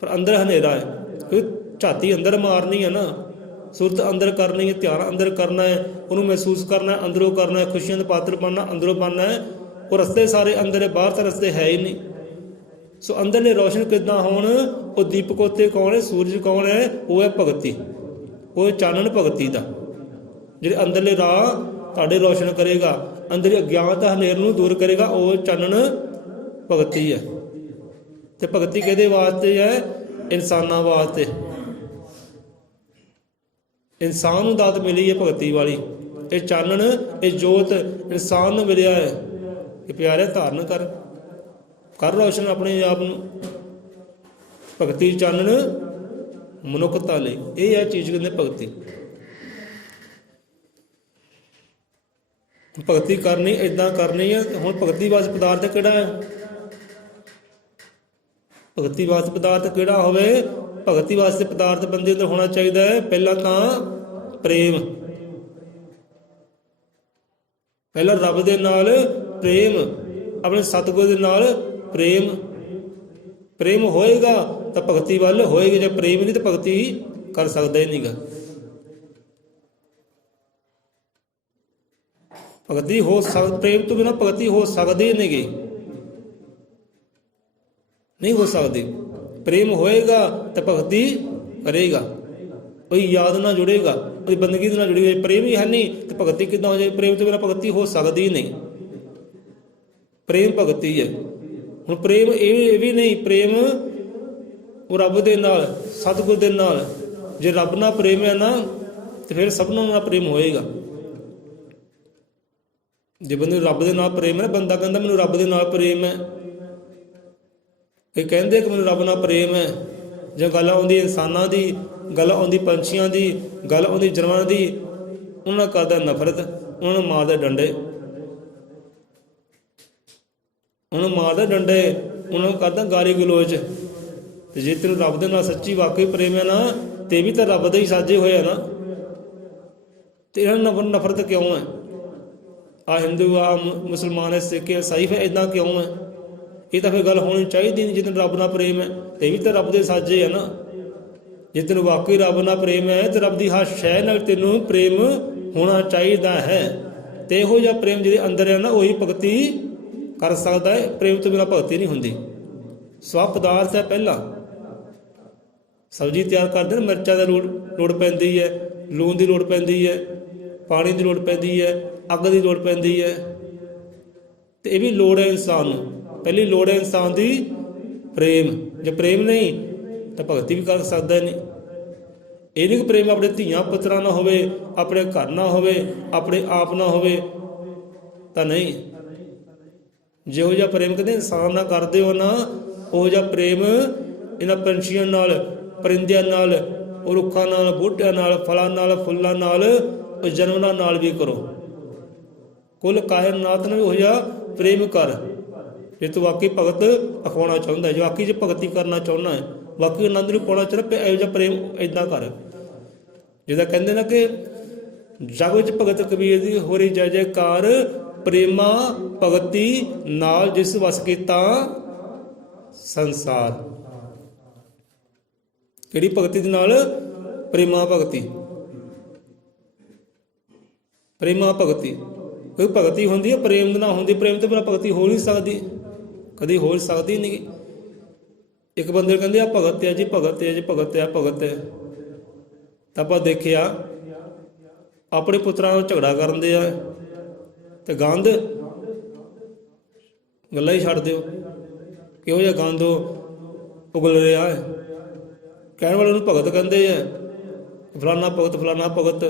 ਪਰ ਅੰਦਰ ਹਨੇਰਾ ਹੈ। ਕਿਉਂਕਿ ਝਾਤੀ ਅੰਦਰ ਮਾਰਨੀ ਹੈ ਨਾ, ਸੁਰਤ ਅੰਦਰ ਕਰਨੀ ਹੈ, ਧਿਆਨ ਅੰਦਰ ਕਰਨਾ ਹੈ, ਉਹਨੂੰ ਮਹਿਸੂਸ ਕਰਨਾ, ਅੰਦਰੋਂ ਕਰਨਾ ਹੈ, ਖੁਸ਼ੀਆਂ ਦਾ ਪਾਤਰ ਬਣਨਾ ਅੰਦਰੋਂ ਬਣਨਾ ਹੈ। ਉਹ ਰਸਤੇ ਸਾਰੇ ਅੰਦਰ ਹੈ, ਬਾਹਰ ਤਾਂ ਰਸਤੇ ਹੈ ਹੀ ਨਹੀਂ। ਸੋ ਅੰਦਰਲੇ ਰੋਸ਼ਨ ਕਿੱਦਾਂ ਹੋਣ? ਉਹ ਦੀਪਕ ਉੱਤੇ ਕੌਣ ਹੈ? ਸੂਰਜ ਕੌਣ ਹੈ? ਉਹ ਹੈ ਭਗਤੀ, ਉਹ ਚਾਨਣ ਭਗਤੀ ਦਾ, ਜਿਹੜੇ ਅੰਦਰਲੇ ਰਾਹ ਤੁਹਾਡੇ ਰੋਸ਼ਨ ਕਰੇਗਾ, ਅੰਦਰ ਅਗਿਆਨਤਾ ਹਨੇਰ ਨੂੰ ਦੂਰ ਕਰੇਗਾ, ਉਹ ਚਾਨਣ ਭਗਤੀ ਹੈ। ਤੇ ਭਗਤੀ ਕਿਹਦੇ ਵਾਸਤੇ ਹੈ? ਇਨਸਾਨਾਂ ਵਾਸਤੇ। ਇਨਸਾਨ ਨੂੰ ਦਾਤ ਮਿਲੀ ਹੈ ਭਗਤੀ ਵਾਲੀ। ਇਹ ਚਾਨਣ, ਇਹ ਜੋਤ ਇਨਸਾਨ ਨੂੰ ਮਿਲਿਆ ਹੈ ਕਿ ਪਿਆਰਿਆ ਧਾਰਨ ਕਰ ਰੋਸ਼ਨ ਆਪਣੇ ਆਪ ਨੂੰ। ਭਗਤੀ ਚਾਨਣ ਮਨੁੱਖਤਾ ਲਈ, ਇਹ ਹੈ ਚੀਜ਼ ਕਹਿੰਦੇ ਭਗਤੀ। ਭਗਤੀ ਕਰਨੀ ਏਦਾਂ ਕਰਨੀ ਹੈ। ਹੁਣ ਭਗਤੀ ਵਾਸਤੇ ਪਦਾਰਥ ਕਿਹੜਾ ਹੈ? ਭਗਤੀ ਵਾਸਤੇ ਪਦਾਰਥ ਕਿਹੜਾ ਹੋਵੇ? ਭਗਤੀ ਵਾਸਤੇ ਪਦਾਰਥ ਬੰਦੇ ਅੰਦਰ ਹੋਣਾ ਚਾਹੀਦਾ ਹੈ ਪਹਿਲਾਂ ਤਾਂ ਪ੍ਰੇਮ। ਪਹਿਲਾਂ ਰੱਬ ਦੇ ਨਾਲ ਪ੍ਰੇਮ, ਆਪਣੇ ਸਤਿਗੁਰ ਦੇ ਨਾਲ ਪ੍ਰੇਮ। ਪ੍ਰੇਮ ਹੋਏਗਾ ਤਾਂ ਭਗਤੀ ਵੱਲ ਹੋਏਗੀ, ਜੇ ਪ੍ਰੇਮ ਨਹੀਂ ਤਾਂ ਭਗਤੀ ਕਰ ਸਕਦਾ ਹੀ ਨਹੀਂਗਾ। ਭਗਤੀ ਹੋ ਸਕਦੀ, ਪ੍ਰੇਮ ਤੋਂ ਬਿਨਾਂ ਭਗਤੀ ਹੋ ਸਕਦੀ ਨਹੀਂਗੀ, ਨਹੀਂ ਹੋ ਸਕਦੀ। ਪ੍ਰੇਮ ਹੋਏਗਾ ਤਾਂ ਭਗਤੀ ਕਰੇਗਾ, ਕੋਈ ਯਾਦ ਨਾਲ ਜੁੜੇਗਾ, ਕੋਈ ਬੰਦਗੀ ਦੇ ਨਾਲ ਜੁੜੀ ਹੋਈ। ਪ੍ਰੇਮ ਹੀ ਹੈ ਨਹੀਂ ਤੇ ਭਗਤੀ ਕਿੱਦਾਂ ਹੋ ਜਾਏ? ਪ੍ਰੇਮ ਤੋਂ ਬਿਨਾਂ ਭਗਤੀ ਹੋ ਸਕਦੀ ਨਹੀਂ। ਪ੍ਰੇਮ ਭਗਤੀ ਹੈ। ਹੁਣ ਪ੍ਰੇਮ ਇਹ ਵੀ ਨਹੀਂ, ਪ੍ਰੇਮ ਉਹ ਰੱਬ ਦੇ ਨਾਲ, ਸਤਿਗੁਰ ਦੇ ਨਾਲ। ਜੇ ਰੱਬ ਨਾਲ ਪ੍ਰੇਮ ਹੈ ਨਾ ਤੇ ਫਿਰ ਸਭਨਾਂ ਨਾਲ ਪ੍ਰੇਮ ਹੋਏਗਾ। ਜੇ ਬੰਦੇ ਨੂੰ ਰੱਬ ਦੇ ਨਾਲ ਪ੍ਰੇਮ ਹੈ, ਬੰਦਾ ਕਹਿੰਦਾ ਮੈਨੂੰ ਰੱਬ ਦੇ ਨਾਲ ਪ੍ਰੇਮ ਹੈ, ਇਹ ਕਹਿੰਦੇ ਕਿ ਮੈਨੂੰ ਰੱਬ ਨਾਲ ਪ੍ਰੇਮ ਹੈ। ਜੇ ਗੱਲ ਆਉਂਦੀ ਇਨਸਾਨਾਂ ਦੀ, ਗੱਲ ਆਉਂਦੀ ਪੰਛੀਆਂ ਦੀ, ਗੱਲ ਆਉਂਦੀ ਜਾਨਵਰਾਂ ਦੀ, ਉਹਨਾਂ ਨਾਲ ਕਰਦਾ ਨਫ਼ਰਤ, ਉਹਨਾਂ ਨੂੰ ਮਾਰਦਾ ਡੰਡੇ, ਉਹਨਾਂ ਨੂੰ ਮਾਰਦਾ ਡੰਡੇ, ਉਹਨਾਂ ਨੂੰ ਕਰਦਾ ਗਾਲੀ ਗਲੋਚ। ਤੇ ਜੇ ਤੈਨੂੰ ਰੱਬ ਦੇ ਨਾਲ ਸੱਚੀ ਵਾਕਈ ਪ੍ਰੇਮ ਹੈ ਨਾ, ਤੇ ਵੀ ਤਾਂ ਰੱਬ ਦੇ ਹੀ ਸਾਜੇ ਹੋਏ ਆ ਨਾ, ਤੇ ਇਹਨਾਂ ਨੂੰ ਨਫ਼ਰਤ ਕਿਉਂ ਹੈ? ਆ ਹਿੰਦੂ, ਆ ਮੁਸਲਮਾਨ ਹੈ, ਸਿੱਖ ਹੈ, ਈਸਾਈ ਹੈ, ਇੱਦਾਂ ਕਿਉਂ ਹੈ? ਇਹ ਤਾਂ ਫਿਰ ਗੱਲ ਹੋਣੀ ਚਾਹੀਦੀ ਨਹੀਂ। ਜੇ ਤੈਨੂੰ ਰੱਬ ਨਾਲ ਪ੍ਰੇਮ ਹੈ ਤੇ ਵੀ ਤਾਂ ਰੱਬ ਦੇ ਸਾਜੇ ਹੈ ਨਾ। ਜੇ ਤੈਨੂੰ ਵਾਕਈ ਰੱਬ ਨਾਲ ਪ੍ਰੇਮ ਹੈ ਤੇ ਰੱਬ ਦੀ ਹਰ ਸ਼ੈ ਨਾਲ ਤੈਨੂੰ ਪ੍ਰੇਮ ਹੋਣਾ ਚਾਹੀਦਾ ਹੈ। ਤੇ ਇਹੋ ਜਿਹਾ ਪ੍ਰੇਮ ਜਿਹਦੇ ਅੰਦਰ ਹੈ ਨਾ, ਉਹੀ ਭਗਤੀ ਕਰ ਸਕਦਾ ਹੈ। ਪ੍ਰੇਮ ਤੋਂ ਬਿਨਾਂ ਭਗਤੀ ਨਹੀਂ ਹੁੰਦੀ। ਸਵਾ ਪਦਾਰਥ ਹੈ। ਪਹਿਲਾਂ ਸਬਜ਼ੀ ਤਿਆਰ ਕਰਦੇ ਨੇ, ਮਿਰਚਾਂ ਦੀ ਲੋੜ ਪੈਂਦੀ ਹੈ, ਲੂਣ ਦੀ ਲੋੜ ਪੈਂਦੀ ਹੈ, ਪਾਣੀ ਦੀ ਲੋੜ ਪੈਂਦੀ ਹੈ, ਅੱਗ ਦੀ ਲੋੜ ਪੈਂਦੀ ਹੈ। ਤੇ ਇਹ ਵੀ ਲੋੜ ਹੈ ਇਨਸਾਨ ਨੂੰ। ਪਹਿਲੀ ਲੋੜ ਹੈ ਇਨਸਾਨ ਦੀ ਪ੍ਰੇਮ। ਜੇ ਪ੍ਰੇਮ ਨਹੀਂ ਤਾਂ ਭਗਤੀ ਵੀ ਕਰ ਸਕਦਾ ਨਹੀਂ। ਇਹ ਨਹੀਂ ਕਿ ਪ੍ਰੇਮ ਆਪਣੇ ਧੀਆਂ ਪੁੱਤਰਾਂ ਨਾਲ ਹੋਵੇ, ਆਪਣੇ ਘਰ ਨਾਲ ਹੋਵੇ, ਆਪਣੇ ਆਪ ਨਾਲ ਹੋਵੇ, ਤਾਂ ਨਹੀਂ। ਜਿਹੋ ਜਿਹਾ ਪ੍ਰੇਮ ਕਹਿੰਦੇ ਇਨਸਾਨ ਨਾਲ ਕਰਦੇ ਹੋ ਨਾ, ਉਹ ਜਿਹਾ ਪ੍ਰੇਮ ਇਹਨਾਂ ਪੰਛੀਆਂ ਨਾਲ, ਪਰਿੰਦਿਆਂ ਨਾਲ, ਉਹ ਰੁੱਖਾਂ ਨਾਲ, ਬੂਟਿਆਂ ਨਾਲ, ਫਲਾਂ ਨਾਲ, ਫੁੱਲਾਂ ਨਾਲ, ਉਹ ਜਾਨਵਰਾਂ ਨਾਲ ਵੀ ਕਰੋ। ਕੁੱਲ ਕਾਇਨਾਤ ਨੂੰ ਵੀ ਉਹ ਜਿਹਾ ਪ੍ਰੇਮ ਕਰ। ਜੇ ਤੂੰ ਵਾਕਈ ਭਗਤ ਅਖਵਾਉਣਾ ਚਾਹੁੰਦਾ ਹੈ, ਜੇ ਵਾਕਈ ਜੇ ਭਗਤੀ ਕਰਨਾ ਚਾਹੁੰਦਾ ਹੈ, ਵਾਕਈ ਆਨੰਦ ਨੂੰ ਪਾਉਣਾ ਚਾਹੁੰਦਾ, ਇਹੋ ਜਿਹਾ ਪ੍ਰੇਮ ਇੱਦਾਂ ਕਰ। ਜਿੱਦਾਂ ਕਹਿੰਦੇ ਨਾ ਕਿ ਜਗ ਵਿੱਚ ਭਗਤ ਕਬੀਰ ਦੀ ਹੋਰੀ ਜੈ ਜੈਕਾਰ, ਪ੍ਰੇਮਾ ਭਗਤੀ ਨਾਲ ਜਿਸ ਵਸ ਕੀਤਾ ਸੰਸਾਰ। ਕਿਹੜੀ ਭਗਤੀ ਦੇ ਨਾਲ? ਪ੍ਰੇਮਾ ਭਗਤੀ। ਪ੍ਰੇਮਾ ਭਗਤੀ। ਕੋਈ ਭਗਤੀ ਹੁੰਦੀ ਹੈ ਪ੍ਰੇਮ ਦੇ ਨਾਲ ਹੁੰਦੀ। ਪ੍ਰੇਮ ਤੋਂ ਬਿਨਾਂ ਭਗਤੀ ਹੋ ਨਹੀਂ ਸਕਦੀ, ਕਦੀ ਹੋ ਸਕਦੀ ਨਹੀਂ। ਇੱਕ ਬੰਦੇ ਕਹਿੰਦੇ ਆ ਭਗਤ ਹੈ ਜੀ, ਭਗਤ ਹੈ ਜੀ, ਭਗਤ ਹੈ, ਭਗਤ ਹੈ। ਤਾਂ ਆਪਾਂ ਦੇਖਿਆ ਆਪਣੇ ਪੁੱਤਰਾਂ ਨਾਲ ਝਗੜਾ ਕਰਨ ਦੇ ਆ ਤੇ ਗੰਦ ਗੱਲਾਂ ਹੀ ਛੱਡ ਦਿਓ। ਕਿਹੋ ਜਿਹਾ ਗੰਦ ਉਹ ਉਗਲ ਰਿਹਾ ਹੈ। ਕਹਿਣ ਵਾਲੇ ਨੂੰ ਭਗਤ ਕਹਿੰਦੇ ਆ, ਫਲਾਨਾ ਭਗਤ, ਫਲਾਨਾ ਭਗਤ।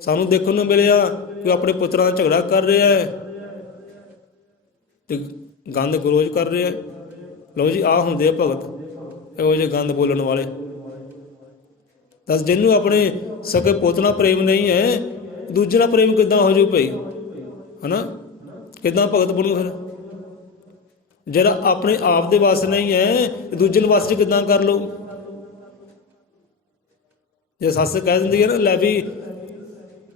ਸਾਨੂੰ ਦੇਖਣ ਨੂੰ ਮਿਲਿਆ ਕਿ ਆਪਣੇ ਪੁੱਤਰਾਂ ਦਾ ਝਗੜਾ ਕਰ ਰਿਹਾ ਹੈ ਤੇ ਗੰਦ ਗਲੋਚ ਕਰ ਰਿਹਾ। ਲਓ ਜੀ, ਆਹ ਹੁੰਦੇ ਆ ਭਗਤ, ਇਹੋ ਜਿਹੇ ਗੰਦ ਬੋਲਣ ਵਾਲੇ। ਦੱਸ, ਜਿਹਨੂੰ ਆਪਣੇ ਸਕੇ ਪੁੱਤ ਨਾਲ ਪ੍ਰੇਮ ਨਹੀਂ ਹੈ, ਦੂਜੇ ਨਾਲ ਪ੍ਰੇਮ ਕਿੱਦਾਂ ਹੋ ਜਾਊ ਭਾਈ? ਹਨਾ, ਕਿੱਦਾਂ ਭਗਤ ਬਣੂ ਫਿਰ? ਜਿਹੜਾ ਆਪਣੇ ਆਪ ਦੇ ਵੱਸ ਨਹੀਂ ਹੈ, ਦੂਜੇ ਨੂੰ ਵੱਸ 'ਚ ਕਿੱਦਾਂ ਕਰ ਲਊ? ਜੇ ਸੱਸ ਕਹਿ ਦਿੰਦੀ ਹੈ ਨਾ, ਲੈ ਵੀ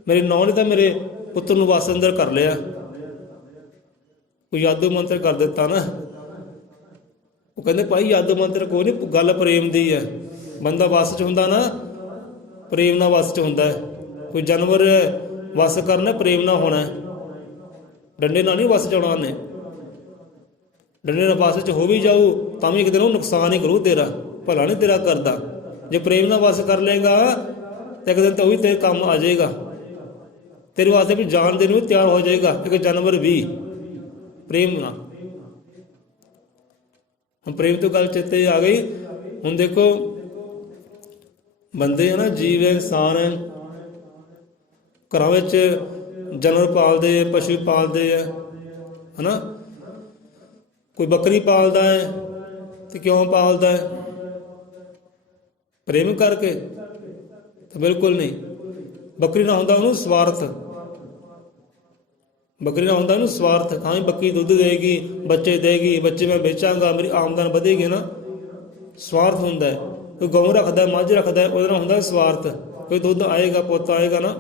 ਮੇਰੇ ਨੌਂ ਨੇ ਤਾਂ ਮੇਰੇ ਪੁੱਤਰ ਨੂੰ ਵੱਸ ਅੰਦਰ ਕਰ ਲਿਆ, ਕੋਈ ਯਾਦੂ ਮੰਤਰ ਕਰ ਦਿੱਤਾ ਨਾ। ਉਹ ਕਹਿੰਦੇ ਭਾਈ ਯਾਦੂ ਮੰਤਰ ਕੋਈ ਨਹੀਂ, ਗੱਲ ਪ੍ਰੇਮ ਦੀ ਹੈ। ਬੰਦਾ ਵੱਸ 'ਚ ਹੁੰਦਾ ਨਾ, ਪ੍ਰੇਮ ਨਾਲ ਵੱਸ 'ਚ ਹੁੰਦਾ ਹੈ। ਕੋਈ ਜਾਨਵਰ ਵੱਸ ਕਰਨਾ, ਪ੍ਰੇਮ ਨਾਲ ਹੋਣਾ। ਡੰਡੇ ਨਾਲ ਨਹੀਂ ਵੱਸ 'ਚ ਆਉਣਾ ਉਹਨੇ। ਡੰਡੇ ਨਾਲ ਵੱਸ 'ਚ ਹੋ ਵੀ ਜਾਊ ਤਾਂ ਵੀ ਇੱਕ ਦਿਨ ਉਹ ਨੁਕਸਾਨ ਹੀ ਕਰੂ ਤੇਰਾ, ਭਲਾ ਨਹੀਂ ਤੇਰਾ ਕਰਦਾ। ਜੇ ਪ੍ਰੇਮ ਨਾਲ ਵੱਸ ਕਰ ਲਏਗਾ ਤਾਂ ਇੱਕ ਦਿਨ ਤਾਂ ਉਹ ਵੀ ਤੇਰੇ ਕੰਮ ਆ ਜਾਏਗਾ, ਤੇਰੇ ਵਾਸਤੇ ਵੀ ਜਾਣ ਦੇਣ ਨੂੰ ਵੀ ਤਿਆਰ ਹੋ ਜਾਏਗਾ। ਇੱਕ ਜਾਨਵਰ ਵੀ ਪ੍ਰੇਮ ਨਾਲ। ਹੁਣ ਪ੍ਰੇਮ ਤੋਂ ਗੱਲ ਚੇਤੇ ਆ ਗਈ। ਹੁਣ ਦੇਖੋ, ਬੰਦੇ ਹੈ ਨਾ, ਜੀਵ ਹੈ, ਇਨਸਾਨ ਹੈ, ਘਰਾਂ ਵਿੱਚ ਜਾਨਵਰ ਪਾਲਦੇ, ਪਸ਼ੂ ਪਾਲਦੇ ਹੈ ਨਾ। ਕੋਈ ਬੱਕਰੀ ਪਾਲਦਾ ਹੈ ਤੇ ਕਿਉਂ ਪਾਲਦਾ ਹੈ? ਪ੍ਰੇਮ ਕਰਕੇ? ਤਾਂ ਬਿਲਕੁਲ ਨਹੀਂ। ਬੱਕਰੀ ਨਾਲ ਹੁੰਦਾ ਉਹਨੂੰ ਸਵਾਰਥ। ਬੱਕਰੀ ਨਾਲ ਹੁੰਦਾ ਉਹਨੂੰ ਸਵਾਰਥ। ਹਾਂ, ਬੱਕਰੀ ਦੁੱਧ ਦੇਗੀ, ਬੱਚੇ ਦੇਗੀ, ਬੱਚੇ ਮੈਂ ਵੇਚਾਂਗਾ, ਮੇਰੀ ਆਮਦਨ ਵਧੇਗੀ ਨਾ। ਸਵਾਰਥ ਹੁੰਦਾ ਹੈ। ਕੋਈ ਗਊ ਰੱਖਦਾ, ਮੱਝ ਰੱਖਦਾ, ਉਹਦੇ ਨਾਲ ਹੁੰਦਾ ਸਵਾਰਥ। ਕੋਈ ਦੁੱਧ ਆਏਗਾ, ਪੁੱਤ ਆਏਗਾ ਨਾ,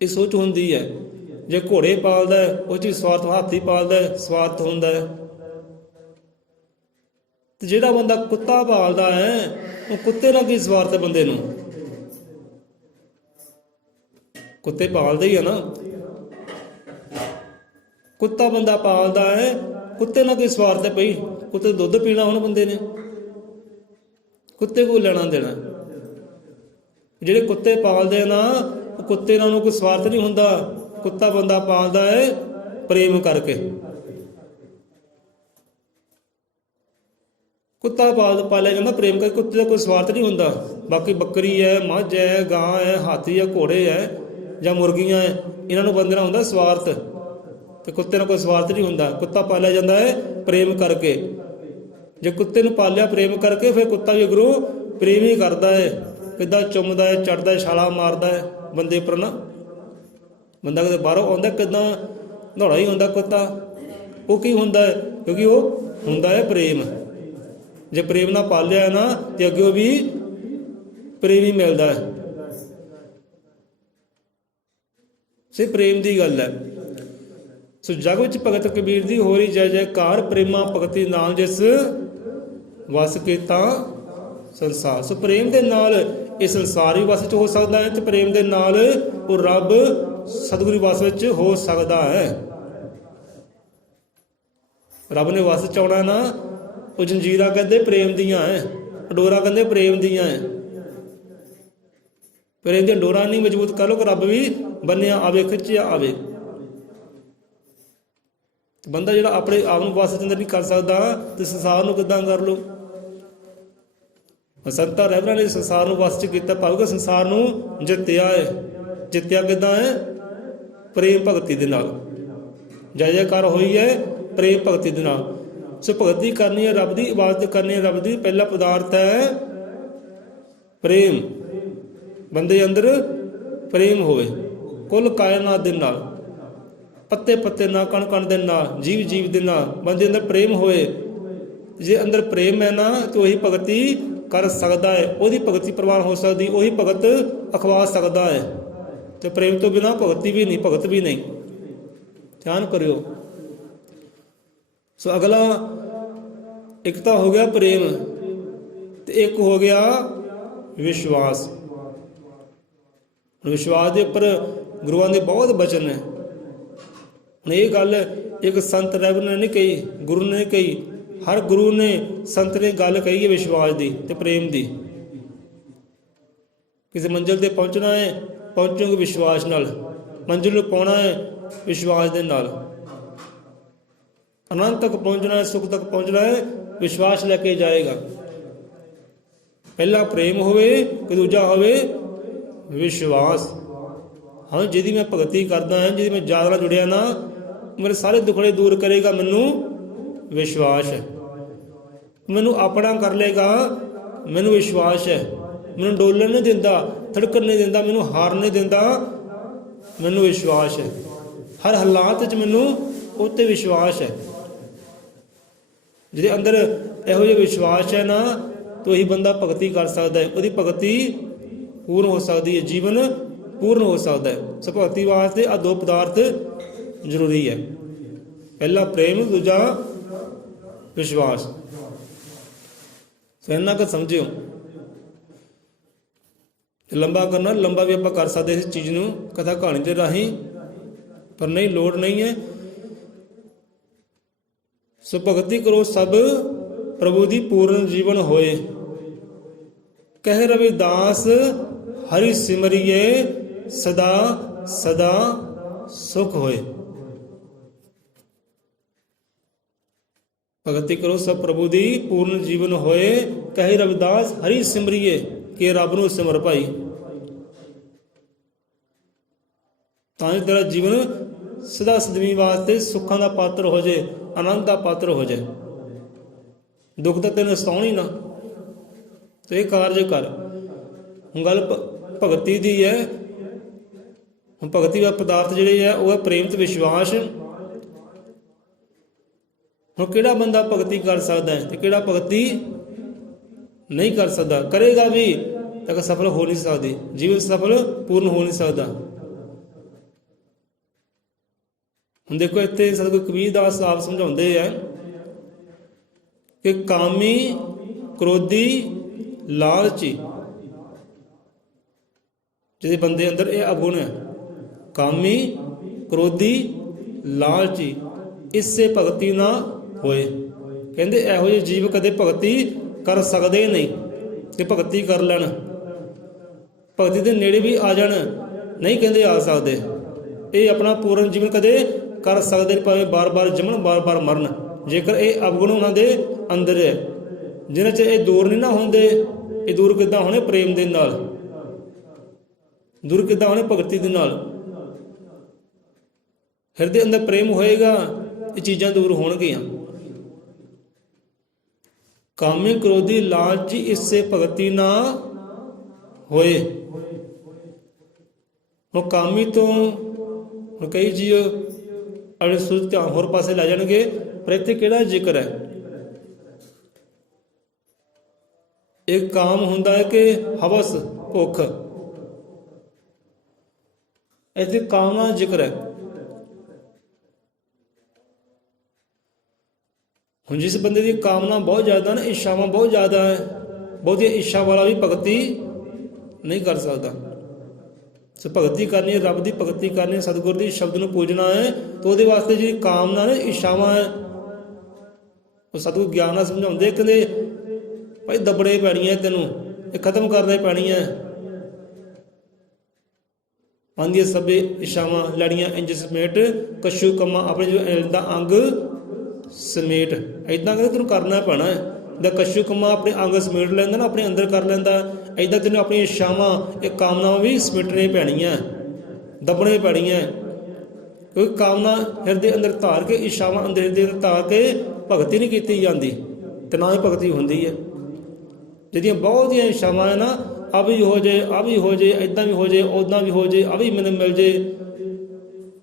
ਇਹ ਸੋਚ ਹੁੰਦੀ ਹੈ। ਜੇ ਘੋੜੇ ਪਾਲਦਾ ਉਹ 'ਚ ਸਵਾਰਥ, ਹਾਥੀ ਪਾਲਦਾ ਸਵਾਰਥ ਹੁੰਦਾ ਹੈ। ਤੇ ਜਿਹੜਾ ਬੰਦਾ ਕੁੱਤਾ ਪਾਲਦਾ ਹੈ, ਉਹ ਕੁੱਤੇ ਨਾਲ ਕੀ ਸਵਾਰਥ ਹੈ? ਬੰਦੇ ਨੂੰ ਕੁੱਤੇ ਪਾਲਦੇ ਹੀ ਆ ਨਾ। ਕੁੱਤਾ ਬੰਦਾ ਪਾਲਦਾ ਹੈ, ਕੁੱਤੇ ਨਾਲ ਕੀ ਸਵਾਰਥ ਹੈ? ਭਈ ਕੁੱਤੇ ਦੁੱਧ ਪੀਣਾ ਹੁਣ ਬੰਦੇ ਨੇ, ਕੁੱਤੇ ਕੋਲ ਲੈਣਾ ਦੇਣਾ। ਜਿਹੜੇ ਕੁੱਤੇ ਪਾਲਦੇ ਨਾ, ਉਹ ਕੁੱਤੇ ਨਾਲ ਕੋਈ ਸਵਾਰਥ ਨਹੀਂ ਹੁੰਦਾ। ਕੁੱਤਾ ਬੰਦਾ ਪਾਲਦਾ ਹੈ ਪ੍ਰੇਮ ਕਰਕੇ। ਕੁੱਤਾ ਪਾਲਿਆ ਜਾਂਦਾ ਪ੍ਰੇਮ ਕਰਕੇ। ਕੁੱਤੇ ਦਾ ਕੋਈ ਸਵਾਰਥ ਨਹੀਂ ਹੁੰਦਾ। ਬਾਕੀ ਬੱਕਰੀ ਹੈ, ਮੱਝ ਹੈ, ਗਾਂ ਹੈ, ਹਾਥੀ ਹੈ, ਘੋੜੇ ਹੈ ਜਾਂ ਮੁਰਗੀਆਂ ਹੈ, ਇਹਨਾਂ ਨੂੰ ਬੰਦੇ ਨਾਲ ਹੁੰਦਾ ਸਵਾਰਥ, ਤੇ ਕੁੱਤੇ ਨਾਲ ਕੋਈ ਸਵਾਰਥ ਨਹੀਂ ਹੁੰਦਾ। ਕੁੱਤਾ ਪਾਲਿਆ ਜਾਂਦਾ ਹੈ ਪ੍ਰੇਮ ਕਰਕੇ। ਜੇ ਕੁੱਤੇ ਨੂੰ ਪਾਲਿਆ ਪ੍ਰੇਮ ਕਰਕੇ, ਫਿਰ ਕੁੱਤਾ ਵੀ ਅਗਰੋਂ ਪ੍ਰੇਮ ਹੀ ਕਰਦਾ ਹੈ। ਕਿੱਦਾਂ ਚੁੰਮਦਾ ਹੈ, ਚੜ੍ਹਦਾ ਹੈ, ਛਾਲਾ ਮਾਰਦਾ ਹੈ ਬੰਦੇ ਉੱਪਰ ਨਾ। ਬੰਦਾ ਕਿਤੇ ਬਾਹਰੋਂ ਆਉਂਦਾ ਕਿੱਦਾਂ ਦੌੜਾ ਹੀ ਹੁੰਦਾ ਕੁੱਤਾ। ਉਹ ਕੀ ਹੁੰਦਾ ਹੈ? ਕਿਉਂਕਿ ਉਹ ਹੁੰਦਾ ਹੈ ਪ੍ਰੇਮ। ਜੇ ਪ੍ਰੇਮ ਨਾਲ ਪਾਲਿਆ ਹੈ ਨਾ, ਤੇ ਅੱਗੇ ਵੀ ਪ੍ਰੇਮ ਹੀ ਮਿਲਦਾ ਹੈ। ਸੇ ਪ੍ਰੇਮ ਦੀ ਗੱਲ ਹੈ। ਸੋ ਜਗ ਵਿੱਚ ਭਗਤ ਕਬੀਰ ਦੀ ਹੋ ਰਹੀ ਜੈ ਜੈਕਾਰ, ਪ੍ਰੇਮਾ ਭਗਤੀ ਨਾਲ ਜਿਸ ਵਸ ਕੀਤਾ ਸੰਸਾਰ। ਸੋ ਪ੍ਰੇਮ ਦੇ ਨਾਲ ਇਹ ਸੰਸਾਰ ਵੀ ਵਸ ਵਿੱਚ ਹੋ ਸਕਦਾ ਹੈ, ਤੇ ਪ੍ਰੇਮ ਦੇ ਨਾਲ ਉਹ ਰੱਬ ਸਤਿਗੁਰੂ ਵਸ ਵਿੱਚ ਹੋ ਸਕਦਾ ਹੈ। ਰੱਬ ਨੇ ਵਸ ਚ ਆਉਣਾ ਨਾ, ਉਹ ਜੰਜੀਰਾਂ ਕਹਿੰਦੇ ਪ੍ਰੇਮ ਦੀਆਂ ਹੈ, ਡੋਰਾਂ ਕਹਿੰਦੇ ਪ੍ਰੇਮ ਦੀਆਂ ਹੈ। ਪ੍ਰੇਮ ਦੀਆਂ ਡੋਰਾਂ ਨਹੀਂ ਮਜ਼ਬੂਤ ਕਰ ਲੋ ਕਿ ਰੱਬ ਵੀ ਬੰਨਿਆ ਆਵੇ, ਖਿੱਚਿਆ ਆਵੇ। ਬੰਦਾ ਜਿਹੜਾ ਆਪਣੇ ਆਪ ਨੂੰ ਵਸ ਚ ਅੰਦਰ ਨਹੀਂ ਕਰ ਸਕਦਾ, ਤੇ ਸੰਸਾਰ ਨੂੰ ਕਿੱਦਾਂ ਕਰ ਲੋ? ਸੰਤਾਂ ਰਹਿਬਰਾਂ ਨੇ ਸੰਸਾਰ ਨੂੰ ਵਸ ਚ ਕੀਤਾ, ਭਾਵੇਂ ਸੰਸਾਰ ਨੂੰ ਜਿੱਤਿਆ ਹੈ। ਜਿੱਤਿਆ ਕਿੱਦਾਂ ਹੈ? ਪ੍ਰੇਮ ਭਗਤੀ ਦੇ ਨਾਲ। ਜੈ ਜੈਕਾਰ ਹੋਈ ਹੈ ਪ੍ਰੇਮ ਭਗਤੀ ਦੇ ਨਾਲ। ਸੋ ਭਗਤੀ ਕਰਨੀ ਹੈ ਰੱਬ ਦੀ, ਇਬਾਦਤ ਕਰਨੀ ਹੈ ਰੱਬ ਦੀ। ਪਹਿਲਾ ਪਦਾਰਥ ਹੈ ਪ੍ਰੇਮ। ਬੰਦੇ ਅੰਦਰ ਪ੍ਰੇਮ ਹੋਵੇ, ਕੁੱਲ ਕਾਇਨਾਤ ਦੇ ਨਾਲ, ਪੱਤੇ ਪੱਤੇ ਨਾਲ, ਕਣ ਕਣ ਦੇ ਨਾਲ, ਜੀਵ ਜੀਵ ਦੇ ਨਾਲ ਬੰਦੇ ਅੰਦਰ ਪ੍ਰੇਮ ਹੋਵੇ। ਜੇ ਅੰਦਰ ਪ੍ਰੇਮ ਹੈ ਨਾ, ਤਾਂ ਉਹੀ ਭਗਤੀ ਕਰ ਸਕਦਾ ਹੈ। ਉਹਦੀ ਭਗਤੀ ਪ੍ਰਵਾਨ ਹੋ ਸਕਦੀ, ਉਹੀ ਭਗਤ ਅਖਵਾ ਸਕਦਾ ਹੈ। ਤੇ ਪ੍ਰੇਮ ਤੋਂ ਬਿਨਾਂ ਭਗਤੀ ਵੀ ਨਹੀਂ, ਭਗਤ ਵੀ ਨਹੀਂ। ਧਿਆਨ ਕਰਿਓ। ਸੋ ਅਗਲਾ ਇੱਕ ਤਾਂ ਹੋ ਗਿਆ ਪ੍ਰੇਮ, ਤੇ ਇੱਕ ਹੋ ਗਿਆ ਵਿਸ਼ਵਾਸ। ਵਿਸ਼ਵਾਸ ਦੇ ਉੱਪਰ ਗੁਰੂਆਂ ਦੇ ਬਹੁਤ ਬਚਨ ਨੇ। ਹੁਣ ਇਹ ਗੱਲ ਇੱਕ ਸੰਤ ਰਹਿਬਰ ਨੇ ਨਹੀਂ ਕਹੀ, ਗੁਰੂ ਨੇ ਕਹੀ। ਹਰ ਗੁਰੂ ਨੇ ਸੰਤ ਨੇ ਗੱਲ ਕਹੀ ਹੈ ਵਿਸ਼ਵਾਸ ਦੀ ਤੇ ਪ੍ਰੇਮ ਦੀ। ਕਿਸੇ ਮੰਜ਼ਿਲ ਤੇ ਪਹੁੰਚਣਾ ਹੈ, ਪਹੁੰਚੋਗੇ ਵਿਸ਼ਵਾਸ ਨਾਲ। ਮੰਜ਼ਿਲ ਨੂੰ ਪਾਉਣਾ ਹੈ ਵਿਸ਼ਵਾਸ ਦੇ ਨਾਲ। ਆਨੰਦ ਤੱਕ ਪਹੁੰਚਣਾ ਹੈ, ਸੁੱਖ ਤੱਕ ਪਹੁੰਚਣਾ ਹੈ, ਵਿਸ਼ਵਾਸ ਲੈ ਕੇ ਜਾਏਗਾ। ਪਹਿਲਾ ਪ੍ਰੇਮ ਹੋਵੇ, ਤੇ ਦੂਜਾ ਹੋਵੇ ਵਿਸ਼ਵਾਸ। ਹਾਂ, ਜਿਹਦੀ ਮੈਂ ਭਗਤੀ ਕਰਦਾ ਹਾਂ, ਜਿਹਦੀ ਮੈਂ ਯਾਦ ਨਾਲ ਜੁੜਿਆ ਨਾ, ਮੇਰੇ ਸਾਰੇ ਦੁੱਖੜੇ ਦੂਰ ਕਰੇਗਾ, ਮੈਨੂੰ ਵਿਸ਼ਵਾਸ ਹੈ। ਮੈਨੂੰ ਆਪਣਾ ਕਰ ਲੇਗਾ, ਮੈਨੂੰ ਵਿਸ਼ਵਾਸ ਹੈ। ਮੈਨੂੰ ਡੋਲਣ ਨਹੀਂ ਦਿੰਦਾ, ਥੜਕਣ ਨਹੀਂ ਦਿੰਦਾ, ਮੈਨੂੰ ਹਾਰ ਨਹੀਂ ਦਿੰਦਾ, ਮੈਨੂੰ ਵਿਸ਼ਵਾਸ ਹੈ। ਹਰ ਹਾਲਾਤ 'ਚ ਮੈਨੂੰ ਉਹ 'ਤੇ ਵਿਸ਼ਵਾਸ ਹੈ। ਜਿਹਦੇ ਅੰਦਰ ਇਹੋ ਜਿਹਾ ਵਿਸ਼ਵਾਸ ਹੈ ਨਾ, ਤਾਂ ਉਹੀ ਬੰਦਾ ਭਗਤੀ ਕਰ ਸਕਦਾ ਹੈ। ਉਹਦੀ ਭਗਤੀ ਪੂਰਨ ਹੋ ਸਕਦੀ ਹੈ, ਜੀਵਨ ਪੂਰਨ ਹੋ ਸਕਦਾ ਹੈ। ਸੋ ਭਗਤੀ ਵਾਸਤੇ ਆਹ ਦੋ ਪਦਾਰਥ ਜ਼ਰੂਰੀ ਹੈ। ਪਹਿਲਾ ਪ੍ਰੇਮ, ਦੂਜਾ ਵਿਸ਼ਵਾਸ। ਸੋ ਇੰਨਾ ਕੁ ਸਮਝਿਓ। ਲੰਬਾ ਕਰਨਾ, ਲੰਬਾ ਵੀ ਆਪਾਂ ਕਰ ਸਕਦੇ ਇਸ ਚੀਜ਼ ਨੂੰ ਕਥਾ ਕਹਾਣੀ ਦੇ ਰਾਹੀਂ, ਪਰ ਨਹੀਂ, ਲੋੜ ਨਹੀਂ ਹੈ। ਸੋ ਭਗਤੀ ਕਰੋ ਸਭ ਪ੍ਰਭੂ ਦੀ ਪੂਰਨ ਜੀਵਨ ਹੋਏ। ਕਹਿ ਰਵਿਦਾਸ ਹਰਿ ਸਿਮਰਿਏ, ਸਦਾ ਸਦਾ ਸੁਖ ਹੋਏ। ਭਗਤੀ ਕਰੋ ਸਭ ਪ੍ਰਭੂ ਦੀ ਪੂਰਨ ਜੀਵਨ ਹੋਏ। ਕਹੇ ਰਵਿਦਾਸ ਹਰਿ ਸਿਮਰਿਏ, ਕਿ ਰੱਬ ਨੂੰ ਸਿਮਰ ਭਾਈ, ਤਾਂ ਜੋ ਤੇਰਾ ਜੀਵਨ ਸਦਾ ਸਦਵੀ ਵਾਸਤੇ ਸੁੱਖਾਂ ਦਾ ਪਾਤਰ ਹੋ ਜਾਏ, ਆਨੰਦ ਦਾ ਪਾਤਰ ਹੋ ਜਾਏ। ਦੁੱਖ ਤਾਂ ਤੈਨੂੰ ਸਤਾਉਣੀ ਨਾ, ਤੇ ਇਹ ਕਾਰਜ ਕਰ। ਹੁਣ ਗੱਲ ਭਗਤੀ ਦੀ ਹੈ। ਹੁਣ ਭਗਤੀ ਦਾ ਪਦਾਰਥ ਜਿਹੜੇ ਹੈ ਉਹ ਹੈ ਪ੍ਰੇਮ ਤੇ ਵਿਸ਼ਵਾਸ। ਹੁਣ ਕਿਹੜਾ ਬੰਦਾ ਭਗਤੀ ਕਰ ਸਕਦਾ ਹੈ ਤੇ ਕਿਹੜਾ ਭਗਤੀ ਨਹੀਂ ਕਰ ਸਕਦਾ? ਕਰੇਗਾ ਵੀ ਤਾਂ ਸਫਲ ਹੋ ਨਹੀਂ ਸਕਦੀ, ਜੀਵਨ ਸਫਲ ਪੂਰਨ ਹੋ ਨਹੀਂ ਸਕਦਾ। ਹੁਣ ਦੇਖੋ, ਇੱਥੇ ਸਤਿਗੁਰੂ ਕਬੀਰ ਦਾਸ ਆਪ ਸਮਝਾਉਂਦੇ ਆ ਕਿ ਕਾਮੀ, ਕ੍ਰੋਧੀ, ਲਾਲਚੀ ਜਿਹਦੇ ਬੰਦੇ ਅੰਦਰ ਇਹ ਅਵਗੁਣ ਹੈ, ਕਾਮੀ, ਕ੍ਰੋਧੀ, ਲਾਲਚੀ, ਇਸੇ ਭਗਤੀ ਨਾ ਹੋਏ। ਕਹਿੰਦੇ ਇਹੋ ਜਿਹੇ ਜੀਵ ਕਦੇ ਭਗਤੀ ਕਰ ਸਕਦੇ ਨਹੀਂ ਕਿ ਭਗਤੀ ਕਰ ਲੈਣ, ਭਗਤੀ ਦੇ ਨੇੜੇ ਵੀ ਆ ਜਾਣ, ਨਹੀਂ ਕਹਿੰਦੇ ਆ ਸਕਦੇ। ਇਹ ਆਪਣਾ ਪੂਰਨ ਜੀਵਨ ਕਦੇ ਕਰ ਸਕਦੇ, ਭਾਵੇਂ ਬਾਰ ਬਾਰ ਜੰਮਣ, ਬਾਰ ਬਾਰ ਮਰਨ। ਜੇਕਰ ਇਹ ਅਵਗੁਣ ਉਹਨਾਂ ਦੇ ਅੰਦਰ ਹੈ, ਜਿਨ੍ਹਾਂ 'ਚ ਇਹ ਦੂਰ ਨਹੀਂ ਨਾ ਹੁੰਦੇ, ਇਹ ਦੂਰ ਕਿੱਦਾਂ ਹੋਣੇ? ਪ੍ਰੇਮ ਦੇ ਨਾਲ। ਦੂਰ ਕਿੱਦਾਂ ਹੋਣੇ? ਭਗਤੀ ਦੇ ਨਾਲ। ਹਿਰਦੇ ਅੰਦਰ ਪ੍ਰੇਮ ਹੋਏਗਾ, ਇਹ ਚੀਜ਼ਾਂ ਦੂਰ ਹੋਣਗੀਆਂ। ਕਾਮੀ ਕ੍ਰੋਧੀ ਲਾਲਚੀ ਇਸੇ ਭਗਤੀ ਨਾ ਹੋਏ। ਹੁਣ ਕਾਮੀ ਤੋਂ ਹੁਣ ਕਈ ਜੀ ਆਪਣੇ ਸੂਝ ਧਿਆਨ ਹੋਰ ਪਾਸੇ ਲੈ ਜਾਣਗੇ, ਪਰ ਇੱਥੇ ਕਿਹੜਾ ਜ਼ਿਕਰ ਹੈ? ਇੱਕ ਕਾਮ ਹੁੰਦਾ ਹੈ ਕਿ ਹਵਸ, ਭੁੱਖ। ਇੱਥੇ ਕਾਮਨਾ ਜ਼ਿਕਰ ਹੈ। ਹੁਣ ਜਿਸ ਬੰਦੇ ਦੀ ਕਾਮਨਾ ਬਹੁਤ ਜ਼ਿਆਦਾ ਨਾ, ਇੱਛਾਵਾਂ ਬਹੁਤ ਜ਼ਿਆਦਾ ਹੈ, ਬਹੁਤੀ ਇੱਛਾ ਵਾਲਾ ਵੀ ਭਗਤੀ ਨਹੀਂ ਕਰ ਸਕਦਾ। ਸੋ ਭਗਤੀ ਕਰਨੀ ਹੈ, ਰੱਬ ਦੀ ਭਗਤੀ ਕਰਨੀ ਹੈ, ਸਤਿਗੁਰ ਦੀ ਸ਼ਬਦ ਨੂੰ ਪੂਜਣਾ ਹੈ, ਤਾਂ ਉਹਦੇ ਵਾਸਤੇ ਜਿਹੜੀ ਕਾਮਨਾ ਨੇ, ਇੱਛਾਵਾਂ ਹੈ, ਉਹ ਸਤਿਗੁਰ ਗਿਆਨ ਨਾਲ ਸਮਝਾਉਂਦੇ, ਕਹਿੰਦੇ ਭਾਈ ਦੱਬੜੇ ਪੈਣੀ ਹੈ, ਤੈਨੂੰ ਇਹ ਖਤਮ ਕਰਨੇ ਪੈਣੀ ਹੈ। ਆਂਦੀਆਂ ਸਭੇ ਇੱਛਾਵਾਂ ਲੜੀਆਂ ਇੰਜ ਸਮੇਟ, ਕਛੂ ਕੰਮਾਂ ਆਪਣੇ ਜੋ ਦਾ ਅੰਗ ਸਮੇਟ। ਇੱਦਾਂ ਕਹਿੰਦੇ ਤੈਨੂੰ ਕਰਨਾ ਪੈਣਾ ਹੈ। ਜਿੱਦਾਂ ਕਛੂ ਕੰਮਾਂ ਆਪਣੇ ਅੰਗ ਸਮੇਟ ਲੈਂਦਾ ਨਾ, ਆਪਣੇ ਅੰਦਰ ਕਰ ਲੈਂਦਾ, ਇੱਦਾਂ ਤੈਨੂੰ ਆਪਣੀਆਂ ਇੱਛਾਵਾਂ, ਇਹ ਕਾਮਨਾਵਾਂ ਵੀ ਸਮੇਟਣੀਆਂ ਪੈਣੀਆਂ, ਦੱਬਣੀਆਂ ਪੈਣੀਆਂ। ਕਿਉਂਕਿ ਕਾਮਨਾ ਹਿਰਦੇ ਅੰਦਰ ਧਾਰ ਕੇ, ਇੱਛਾਵਾਂ ਅੰਦਰ ਦੇ ਧਾਰ ਕੇ ਭਗਤੀ ਨਹੀਂ ਕੀਤੀ ਜਾਂਦੀ, ਤੇ ਨਾ ਹੀ ਭਗਤੀ ਹੁੰਦੀ ਹੈ। ਜਿਹਦੀਆਂ ਬਹੁਤੀਆਂ ਇੱਛਾਵਾਂ ਹੈ ਨਾ, ਆ ਵੀ ਹੋ ਜੇ, ਆ ਵੀ ਹੋ ਜੇ, ਇੱਦਾਂ ਵੀ ਹੋ ਜੇ, ਉੱਦਾਂ ਵੀ ਹੋ ਜੇ, ਆ ਵੀ ਮੈਨੂੰ ਮਿਲ ਜੇ,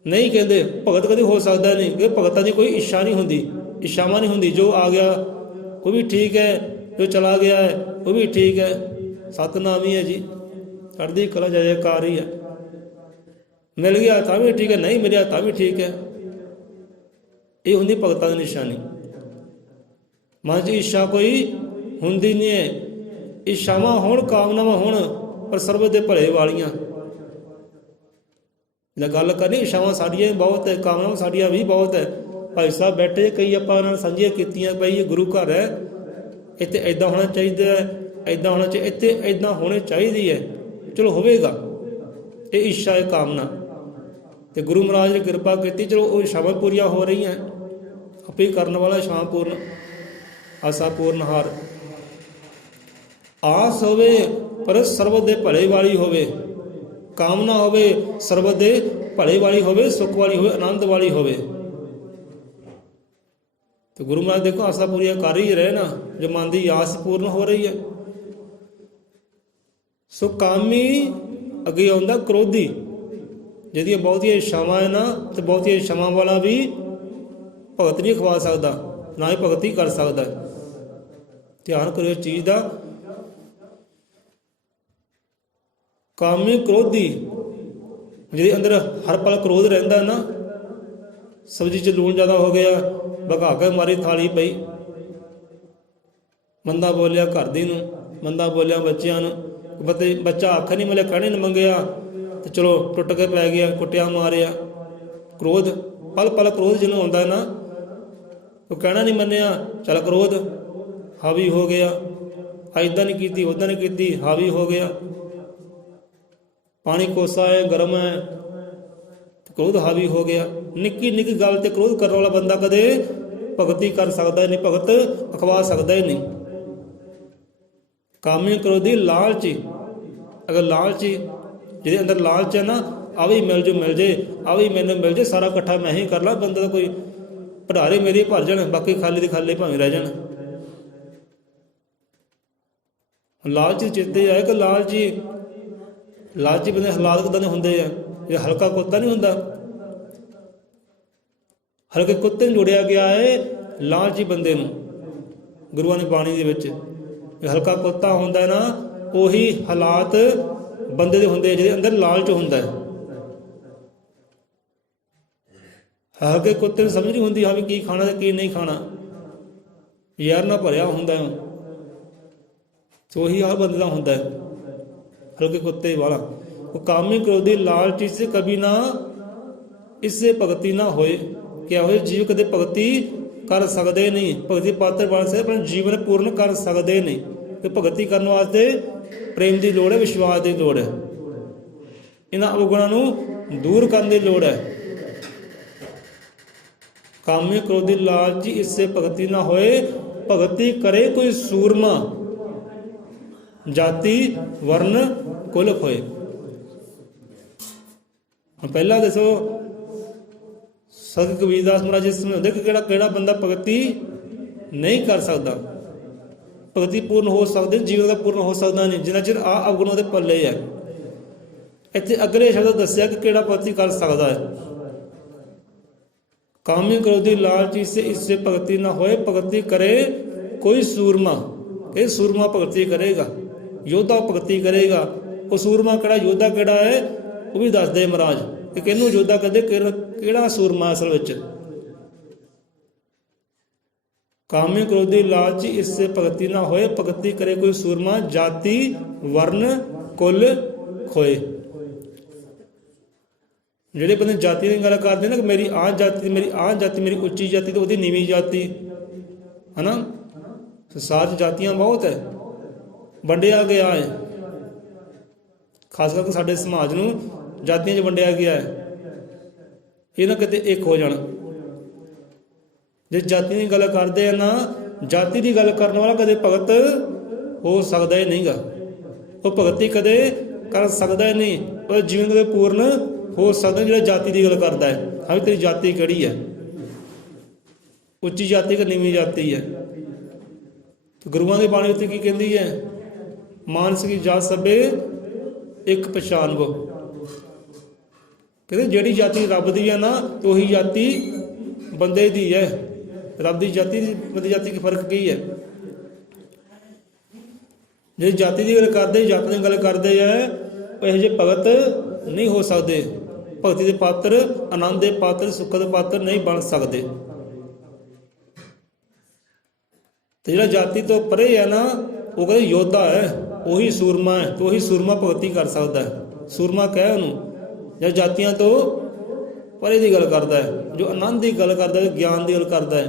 ਨਹੀਂ ਕਹਿੰਦੇ ਭਗਤ ਕਦੇ ਹੋ ਸਕਦਾ ਨਹੀਂ। ਕਿ ਭਗਤਾਂ ਦੀ ਕੋਈ ਇੱਛਾ ਨਹੀਂ ਹੁੰਦੀ, ਇੱਛਾਵਾਂ ਨਹੀਂ ਹੁੰਦੀ। ਜੋ ਆ ਗਿਆ ਉਹ ਵੀ ਠੀਕ ਹੈ, ਜੋ ਚਲਾ ਗਿਆ ਹੈ ਉਹ ਵੀ ਠੀਕ ਹੈ। ਸਤਨਾਮ ਹੀ ਹੈ ਜੀ, ਚੜ੍ਹਦੀ ਕਲਾ ਜੈ ਜੈਕਾਰ ਹੀ ਹੈ। ਮਿਲ ਗਿਆ ਤਾਂ ਵੀ ਠੀਕ ਹੈ, ਨਹੀਂ ਮਿਲਿਆ ਤਾਂ ਵੀ ਠੀਕ ਹੈ। ਇਹ ਹੁੰਦੀ ਭਗਤਾਂ ਦੀ ਨਿਸ਼ਾਨੀ। ਮਨ 'ਚ ਇੱਛਾ ਕੋਈ ਹੁੰਦੀ ਨਹੀਂ ਹੈ। ਇੱਛਾਵਾਂ ਹੋਣ, ਕਾਮਨਾਵਾਂ ਹੋਣ, ਪਰ ਸਰਬ ਦੇ ਭਲੇ ਵਾਲੀਆਂ। ਜੇ ਗੱਲ ਕਰਨੀ, ਇੱਛਾਵਾਂ ਸਾਡੀਆਂ ਵੀ ਬਹੁਤ ਹੈ, ਕਾਮਨਾਵਾਂ ਸਾਡੀਆਂ ਵੀ ਬਹੁਤ ਹੈ। ਭਾਈ ਸਾਹਿਬ ਬੈਠੇ, ਕਈ ਆਪਾਂ ਉਹਨਾਂ ਨਾਲ ਸਾਂਝੀਆਂ ਕੀਤੀਆਂ, ਭਾਈ ਇਹ ਗੁਰੂ ਘਰ ਹੈ, ਇੱਥੇ ਇੱਦਾਂ ਹੋਣਾ ਚਾਹੀਦਾ ਹੈ, ਇੱਦਾਂ ਹੋਣਾ ਚਾਹੀਦਾ, ਇੱਥੇ ਇੱਦਾਂ ਹੋਣੀ ਚਾਹੀਦੀ ਹੈ। ਚਲੋ ਹੋਵੇਗਾ, ਇਹ ਇੱਛਾ ਹੈ, ਕਾਮਨਾ, ਤੇ ਗੁਰੂ ਮਹਾਰਾਜ ਨੇ ਕਿਰਪਾ ਕੀਤੀ, ਚਲੋ ਉਹ ਇੱਛਾਵਾਂ ਪੂਰੀਆਂ ਹੋ ਰਹੀਆਂ। ਆਪੇ ਕਰਨ ਵਾਲਾ ਸ਼ਾਮ ਪੂਰਨ ਆਸਾ ਪੂਰਨਹਾਰ। ਆਸ ਹੋਵੇ ਪਰ ਸਰਬਤ ਦੇ ਭਲੇ ਵਾਲੀ ਹੋਵੇ, ਕਾਮਨਾ ਹੋਵੇ ਸਰਬਤ ਦੇ ਭਲੇ ਵਾਲੀ ਹੋਵੇ, ਸੁੱਖ ਵਾਲੀ ਹੋਵੇ, ਆਨੰਦ ਵਾਲੀ ਹੋਵੇ। ਤੇ ਗੁਰੂ ਮਹਾਰਾਜ ਦੇਖੋ ਆਸਾਂ ਪੂਰੀਆਂ ਕਰ ਹੀ ਰਹੇ ਨਾ, ਜੋ ਮਨ ਦੀ ਆਸ ਪੂਰਨ ਹੋ ਰਹੀ ਹੈ। ਸੋ ਕਾਮੀ ਅੱਗੇ ਆਉਂਦਾ ਕ੍ਰੋਧੀ, ਜਿਹਦੀਆਂ ਬਹੁਤੀਆਂ ਇੱਛਾਵਾਂ ਹੈ ਨਾ, ਤੇ ਬਹੁਤੀਆਂ ਇੱਛਾਵਾਂ ਵਾਲਾ ਵੀ ਭਗਤ ਨਹੀਂ ਖਵਾ ਸਕਦਾ, ਨਾ ਹੀ ਭਗਤੀ ਕਰ ਸਕਦਾ। ਧਿਆਨ ਕਰਿਓ ਇਸ ਚੀਜ਼ ਦਾ। ਕਾਮੀ ਕ੍ਰੋਧੀ, ਜਿਹਦੇ ਅੰਦਰ ਹਰ ਪਲ ਕ੍ਰੋਧ ਰਹਿੰਦਾ ਨਾ। ਸਬਜ਼ੀ 'ਚ ਲੂਣ ਜ਼ਿਆਦਾ ਹੋ ਗਿਆ, ਭਗਾ ਕੇ ਮਾਰੀ ਥਾਲੀ ਪਈ। ਮੰਦਾ ਬੋਲਿਆ ਘਰ ਦੀ ਨੂੰ, ਮੰਦਾ ਬੋਲਿਆ ਬੱਚਿਆਂ ਨੂੰ, ਬੱਚਾ ਆਖ ਨਹੀਂ ਮਿਲਿਆ, ਕਹਿਣੇ ਨਹੀਂ ਮੰਗਿਆ, ਤੇ ਚਲੋ ਟੁੱਟ ਕੇ ਪੈ ਗਿਆ, ਕੁੱਟਿਆ ਮਾਰਿਆ। ਕ੍ਰੋਧ, ਪਲ ਪਲ ਕ੍ਰੋਧ ਜਿਹਨੂੰ ਆਉਂਦਾ ਨਾ, ਉਹ ਕਹਿਣਾ ਨਹੀਂ ਮੰਨਿਆ, ਚੱਲ ਕ੍ਰੋਧ ਹਾਵੀ ਹੋ ਗਿਆ। ਇੱਦਾਂ ਨਹੀਂ ਕੀਤੀ, ਉੱਦਾਂ ਨਹੀਂ ਕੀਤੀ, ਹਾਵੀ ਹੋ ਗਿਆ। ਪਾਣੀ ਕੋਸਾ ਹੈ, ਗਰਮ ਹੈ, ਕ੍ਰੋਧ ਹਾਵੀ ਹੋ ਗਿਆ। ਨਿੱਕੀ ਨਿੱਕੀ ਗੱਲ ਤੇ ਕ੍ਰੋਧ ਕਰਨ ਵਾਲਾ ਬੰਦਾ ਕਦੇ ਭਗਤੀ ਕਰ ਸਕਦਾ ਹੀ ਨਹੀਂ, ਭਗਤ ਅਖਵਾ ਸਕਦਾ ਹੀ ਨਹੀਂ। ਕਾਮੀ ਕ੍ਰੋਧੀ ਲਾਲਚੀ, ਅਗਰ ਲਾਲਚੀ, ਜਿਹਦੇ ਅੰਦਰ ਲਾਲਚ ਹੈ ਨਾ, ਆ ਵੀ ਮਿਲ ਜੇ, ਆ ਵੀ ਮੈਨੂੰ ਮਿਲ ਜੇ, ਸਾਰਾ ਇਕੱਠਾ ਮੈਂ ਹੀ ਕਰ ਲਾ। ਬੰਦਾ ਦਾ ਕੋਈ ਭੰਡਾਰੇ ਮੇਰੇ ਭਰ ਜਾਣ, ਬਾਕੀ ਖਾਲੀ ਦੇ ਖਾਲੇ ਭਾਵੇਂ ਰਹਿ ਜਾਣ। ਲਾਲਚੀ ਚੇਤੇ ਆਏ ਕਿ ਲਾਲਚੀ ਬੰਦੇ ਹਾਲਾਤ ਕਿੱਦਾਂ ਦੇ ਹੁੰਦੇ ਆ। ਇਹ ਹਲਕਾ ਕੁੱਤਾ ਨਹੀਂ ਹੁੰਦਾ, ਹਲਕੇ ਕੁੱਤੇ ਨੂੰ ਜੋੜਿਆ ਗਿਆ ਹੈ ਲਾਲਚੀ ਬੰਦੇ ਨੂੰ ਗੁਰੂਆਂ ਦੀ ਬਾਣੀ ਦੇ ਵਿੱਚ। ਇਹ ਹਲਕਾ ਕੁੱਤਾ ਹੁੰਦਾ ਨਾ, ਉਹੀ ਹਾਲਾਤ ਬੰਦੇ ਦੇ ਹੁੰਦੇ ਜਿਹਦੇ ਅੰਦਰ ਲਾਲਚ ਹੁੰਦਾ ਹੈ। ਹਲਕੇ ਕੁੱਤੇ ਨੂੰ ਸਮਝ ਨਹੀਂ ਹੁੰਦੀ ਹਾਂ ਵੀ ਕੀ ਖਾਣਾ ਤੇ ਕੀ ਨਹੀਂ ਖਾਣਾ, ਯਾਰ ਨਾ ਭਰਿਆ ਹੁੰਦਾ। ਉਹੀ ਹਾਲ ਬੰਦੇ ਦਾ ਹੁੰਦਾ ਹੈ, ਹਲਕੇ ਕੁੱਤੇ ਵਾਲਾ। ਉਹ ਕਾਮੀ ਕ੍ਰੋਧੀ ਲਾਲਚੀ ਸੇ ਕਭੀ ਨਾ ਇਸੇ ਭਗਤੀ ਨਾ ਹੋਏ। ਕਿਆ ਹੋਏ? ਜੀਵ ਕਦੇ ਭਗਤੀ ਕਰ ਸਕਦੇ ਨਹੀਂ, ਭਗਤੀ ਪਾਤਰ ਬਣ ਸਕਦੇ, ਪਰ ਜੀਵਨ ਪੂਰਨ ਕਰ ਸਕਦੇ ਨਹੀਂ। ਕਿ ਭਗਤੀ ਕਰਨ ਵਾਸਤੇ ਪ੍ਰੇਮ ਦੀ ਲੋੜ ਹੈ, ਵਿਸ਼ਵਾਸ ਦੀ ਲੋੜ ਹੈ, ਇਹਨਾਂ ਅਵਗੁਣਾਂ ਨੂੰ ਦੂਰ ਕਰਨ ਦੀ ਲੋੜ ਹੈ। ਕਾਮੀ ਕ੍ਰੋਧੀ ਲਾਲਚੀ ਇਸੇ ਭਗਤੀ ਨਾ ਹੋਏ, ਭਗਤੀ ਕਰੇ ਕੋਈ ਸੂਰਮਾ, ਜਾਤੀ ਵਰਨ ਕੁਲ ਖੋਏ। ਪਹਿਲਾਂ ਦੱਸੋ ਸਤ ਕਬੀਰਦਾਸ ਮਹਾਰਾਜ ਜੀ ਸਮਝਾਉਂਦੇ ਕਿ ਕਿਹੜਾ ਬੰਦਾ ਭਗਤੀ ਨਹੀਂ ਕਰ ਸਕਦਾ, ਭਗਤੀ ਪੂਰਨ ਹੋ ਸਕਦੀ, ਜੀਵਨ ਦਾ ਪੂਰਨ ਹੋ ਸਕਦਾ ਨਹੀਂ ਜਿੰਨਾ ਚਿਰ ਆ ਅਵਗੁਣ ਉਹਦੇ ਪੱਲੇ ਹੈ। ਇੱਥੇ ਅਗਲੇ ਸ਼ਬਦ ਦੱਸਿਆ ਕਿ ਕਿਹੜਾ ਭਗਤੀ ਕਰ ਸਕਦਾ ਹੈ। ਕਾਮੀ ਕ੍ਰੋਧੀ ਲਾਲਚੀ ਸੇ ਇਸਸੇ ਭਗਤੀ ਨਾ ਹੋਏ, ਭਗਤੀ ਕਰੇ ਕੋਈ ਸੂਰਮਾ। ਇਹ ਸੂਰਮਾ ਭਗਤੀ ਕਰੇਗਾ, ਯੋਧਾ ਭਗਤੀ ਕਰੇਗਾ। ਉਹ ਸੂਰਮਾ ਕਿਹੜਾ, ਯੋਧਾ ਕਿਹੜਾ ਹੈ, ਉਹ ਵੀ ਦੱਸਦੇ ਮਹਾਰਾਜ ਕਿ ਕਿਹਨੂੰ ਯੋਧਾ ਕਹਿੰਦੇ, ਕਿਹੜਾ ਸੂਰਮਾ ਅਸਲ ਵਿੱਚ। ਕਾਮੀ ਕ੍ਰੋਧੀ ਲਾਲਚੀ ਇਸਸੇ ਭਗਤੀ ਨਾ ਹੋਏ, ਭਗਤੀ ਕਰੇ ਕੋਈ ਸੂਰਮਾ, ਜਾਤੀ ਵਰਨ ਕੁਲ ਖੋਏ। ਜਿਹੜੇ ਬੰਦੇ ਜਾਤੀ ਦੀ ਗੱਲ ਕਰਦੇ ਨਾ ਕਿ ਮੇਰੀ ਆਹ ਜਾਤੀ, ਮੇਰੀ ਆਹ ਜਾਤੀ, ਮੇਰੀ ਉੱਚੀ ਜਾਤੀ ਤੇ ਉਹਦੀ ਨੀਵੀਂ ਜਾਤੀ, ਹੈ ਨਾ। ਸੰਸਾਰ 'ਚ ਜਾਤੀਆਂ ਬਹੁਤ ਹੈ, ਵੰਡਿਆ ਗਿਆ ਹੈ। ਖਾਸ ਕਰਕੇ ਸਾਡੇ ਸਮਾਜ ਨੂੰ ਜਾਤੀਆਂ 'ਚ ਵੰਡਿਆ ਗਿਆ ਹੈ। ਇਹ ਨਾ ਕਿਤੇ ਇੱਕ ਹੋ ਜਾਣ। ਜੇ ਜਾਤੀ ਦੀ ਗੱਲ ਕਰਦੇ ਆ ਨਾ, ਜਾਤੀ ਦੀ ਗੱਲ ਕਰਨ ਵਾਲਾ ਕਦੇ ਭਗਤ ਹੋ ਸਕਦਾ ਹੀ ਨਹੀਂਗਾ। ਉਹ ਭਗਤੀ ਕਦੇ ਕਰ ਸਕਦਾ ਹੀ ਨਹੀਂ, ਉਹ ਜੀਵਨ ਕਦੇ ਪੂਰਨ ਹੋ ਸਕਦਾ ਜਿਹੜਾ ਜਾਤੀ ਦੀ ਗੱਲ ਕਰਦਾ ਹੈ। ਹਾਂ, ਤੇਰੀ ਜਾਤੀ ਕਿਹੜੀ ਹੈ, ਉੱਚੀ ਜਾਤੀ ਕਿ ਨੀਵੀਂ ਜਾਤੀ ਹੈ। ਗੁਰੂਆਂ ਦੀ ਬਾਣੀ ਉੱਤੇ ਕੀ ਕਹਿੰਦੀ ਹੈ, ਮਾਨਸ ਕੀ ਜਾਤ ਸਭੇ ਇੱਕ ਪਛਾਣਵੋ। ਕਹਿੰਦੇ ਜਿਹੜੀ ਜਾਤੀ ਰੱਬ ਦੀ ਹੈ ਨਾ, ਤੇ ਉਹੀ ਜਾਤੀ ਬੰਦੇ ਦੀ ਹੈ। ਰੱਬ ਦੀ ਜਾਤੀ ਬੰਦੇ ਜਾਤੀ ਕੀ ਫਰਕ ਕੀ ਹੈ। ਜਿਹੜੀ ਜਾਤੀ ਦੀ ਗੱਲ ਕਰਦੇ, ਜਾਤ ਦੀ ਗੱਲ ਕਰਦੇ ਹੈ, ਉਹ ਇਹੋ ਜਿਹੇ ਭਗਤ ਨਹੀਂ ਹੋ ਸਕਦੇ। ਭਗਤੀ ਦੇ ਪਾਤਰ, ਆਨੰਦ ਦੇ ਪਾਤਰ, ਸੁੱਖ ਦੇ ਪਾਤਰ ਨਹੀਂ ਬਣ ਸਕਦੇ। ਤੇ ਜਿਹੜਾ ਜਾਤੀ ਤੋਂ ਪਰੇ ਹੈ ਨਾ, ਉਹ ਕਹਿੰਦੇ ਯੋਧਾ ਹੈ, ਉਹੀ ਸੂਰਮਾ ਹੈ, ਤੇ ਉਹੀ ਸੂਰਮਾ ਭਗਤੀ ਕਰ ਸਕਦਾ ਹੈ। ਸੂਰਮਾ ਕਹਿ ਉਹਨੂੰ ਜਿਹੜਾ ਜਾਤੀਆਂ ਤੋਂ ਪਰੇ ਦੀ ਗੱਲ ਕਰਦਾ ਹੈ, ਜੋ ਆਨੰਦ ਦੀ ਗੱਲ ਕਰਦਾ ਹੈ, ਗਿਆਨ ਦੀ ਗੱਲ ਕਰਦਾ ਹੈ,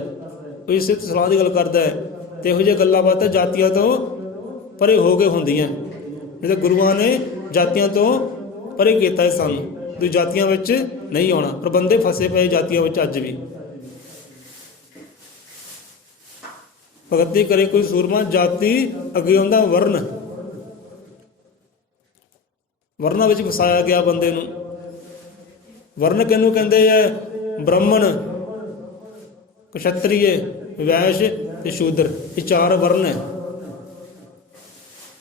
ਕੋਈ ਸਿੱਧ ਸਲਾਹ ਦੀ ਗੱਲ ਕਰਦਾ ਹੈ। ਤੇ ਇਹੋ ਜਿਹੀਆਂ ਗੱਲਾਂ ਬਾਤਾਂ ਜਾਤੀਆਂ ਤੋਂ ਪਰੇ ਹੋ ਕੇ ਹੁੰਦੀਆਂ। ਜਿਹੜੇ ਗੁਰੂਆਂ ਨੇ ਜਾਤੀਆਂ ਤੋਂ ਪਰੇ ਕੀਤਾ ਹੈ ਸਾਨੂੰ, ਦੂ ਜਾਤੀਆਂ ਵਿੱਚ ਨਹੀਂ ਆਉਣਾ। ਪਰ ਬੰਦੇ ਫਸੇ ਪਏ ਜਾਤੀਆਂ ਵਿੱਚ ਅੱਜ ਵੀ। ਭਗਤੀ ਕਰੇ ਕੋਈ ਸੂਰਮਾ, ਜਾਤੀ ਅੱਗੇ ਆਉਂਦਾ ਵਰਨ। ਵਰਨਾਂ ਵਿੱਚ ਫਸਾਇਆ ਗਿਆ ਬੰਦੇ ਨੂੰ। ਵਰਨ ਕਿਹਨੂੰ ਕਹਿੰਦੇ ਹੈ, ਬ੍ਰਾਹਮਣ, ਕਸ਼ਤਰੀਏ, ਵੈਸ਼ ਤੇ ਸ਼ੂਦਰ, ਇਹ ਚਾਰ ਵਰਨ ਹੈ।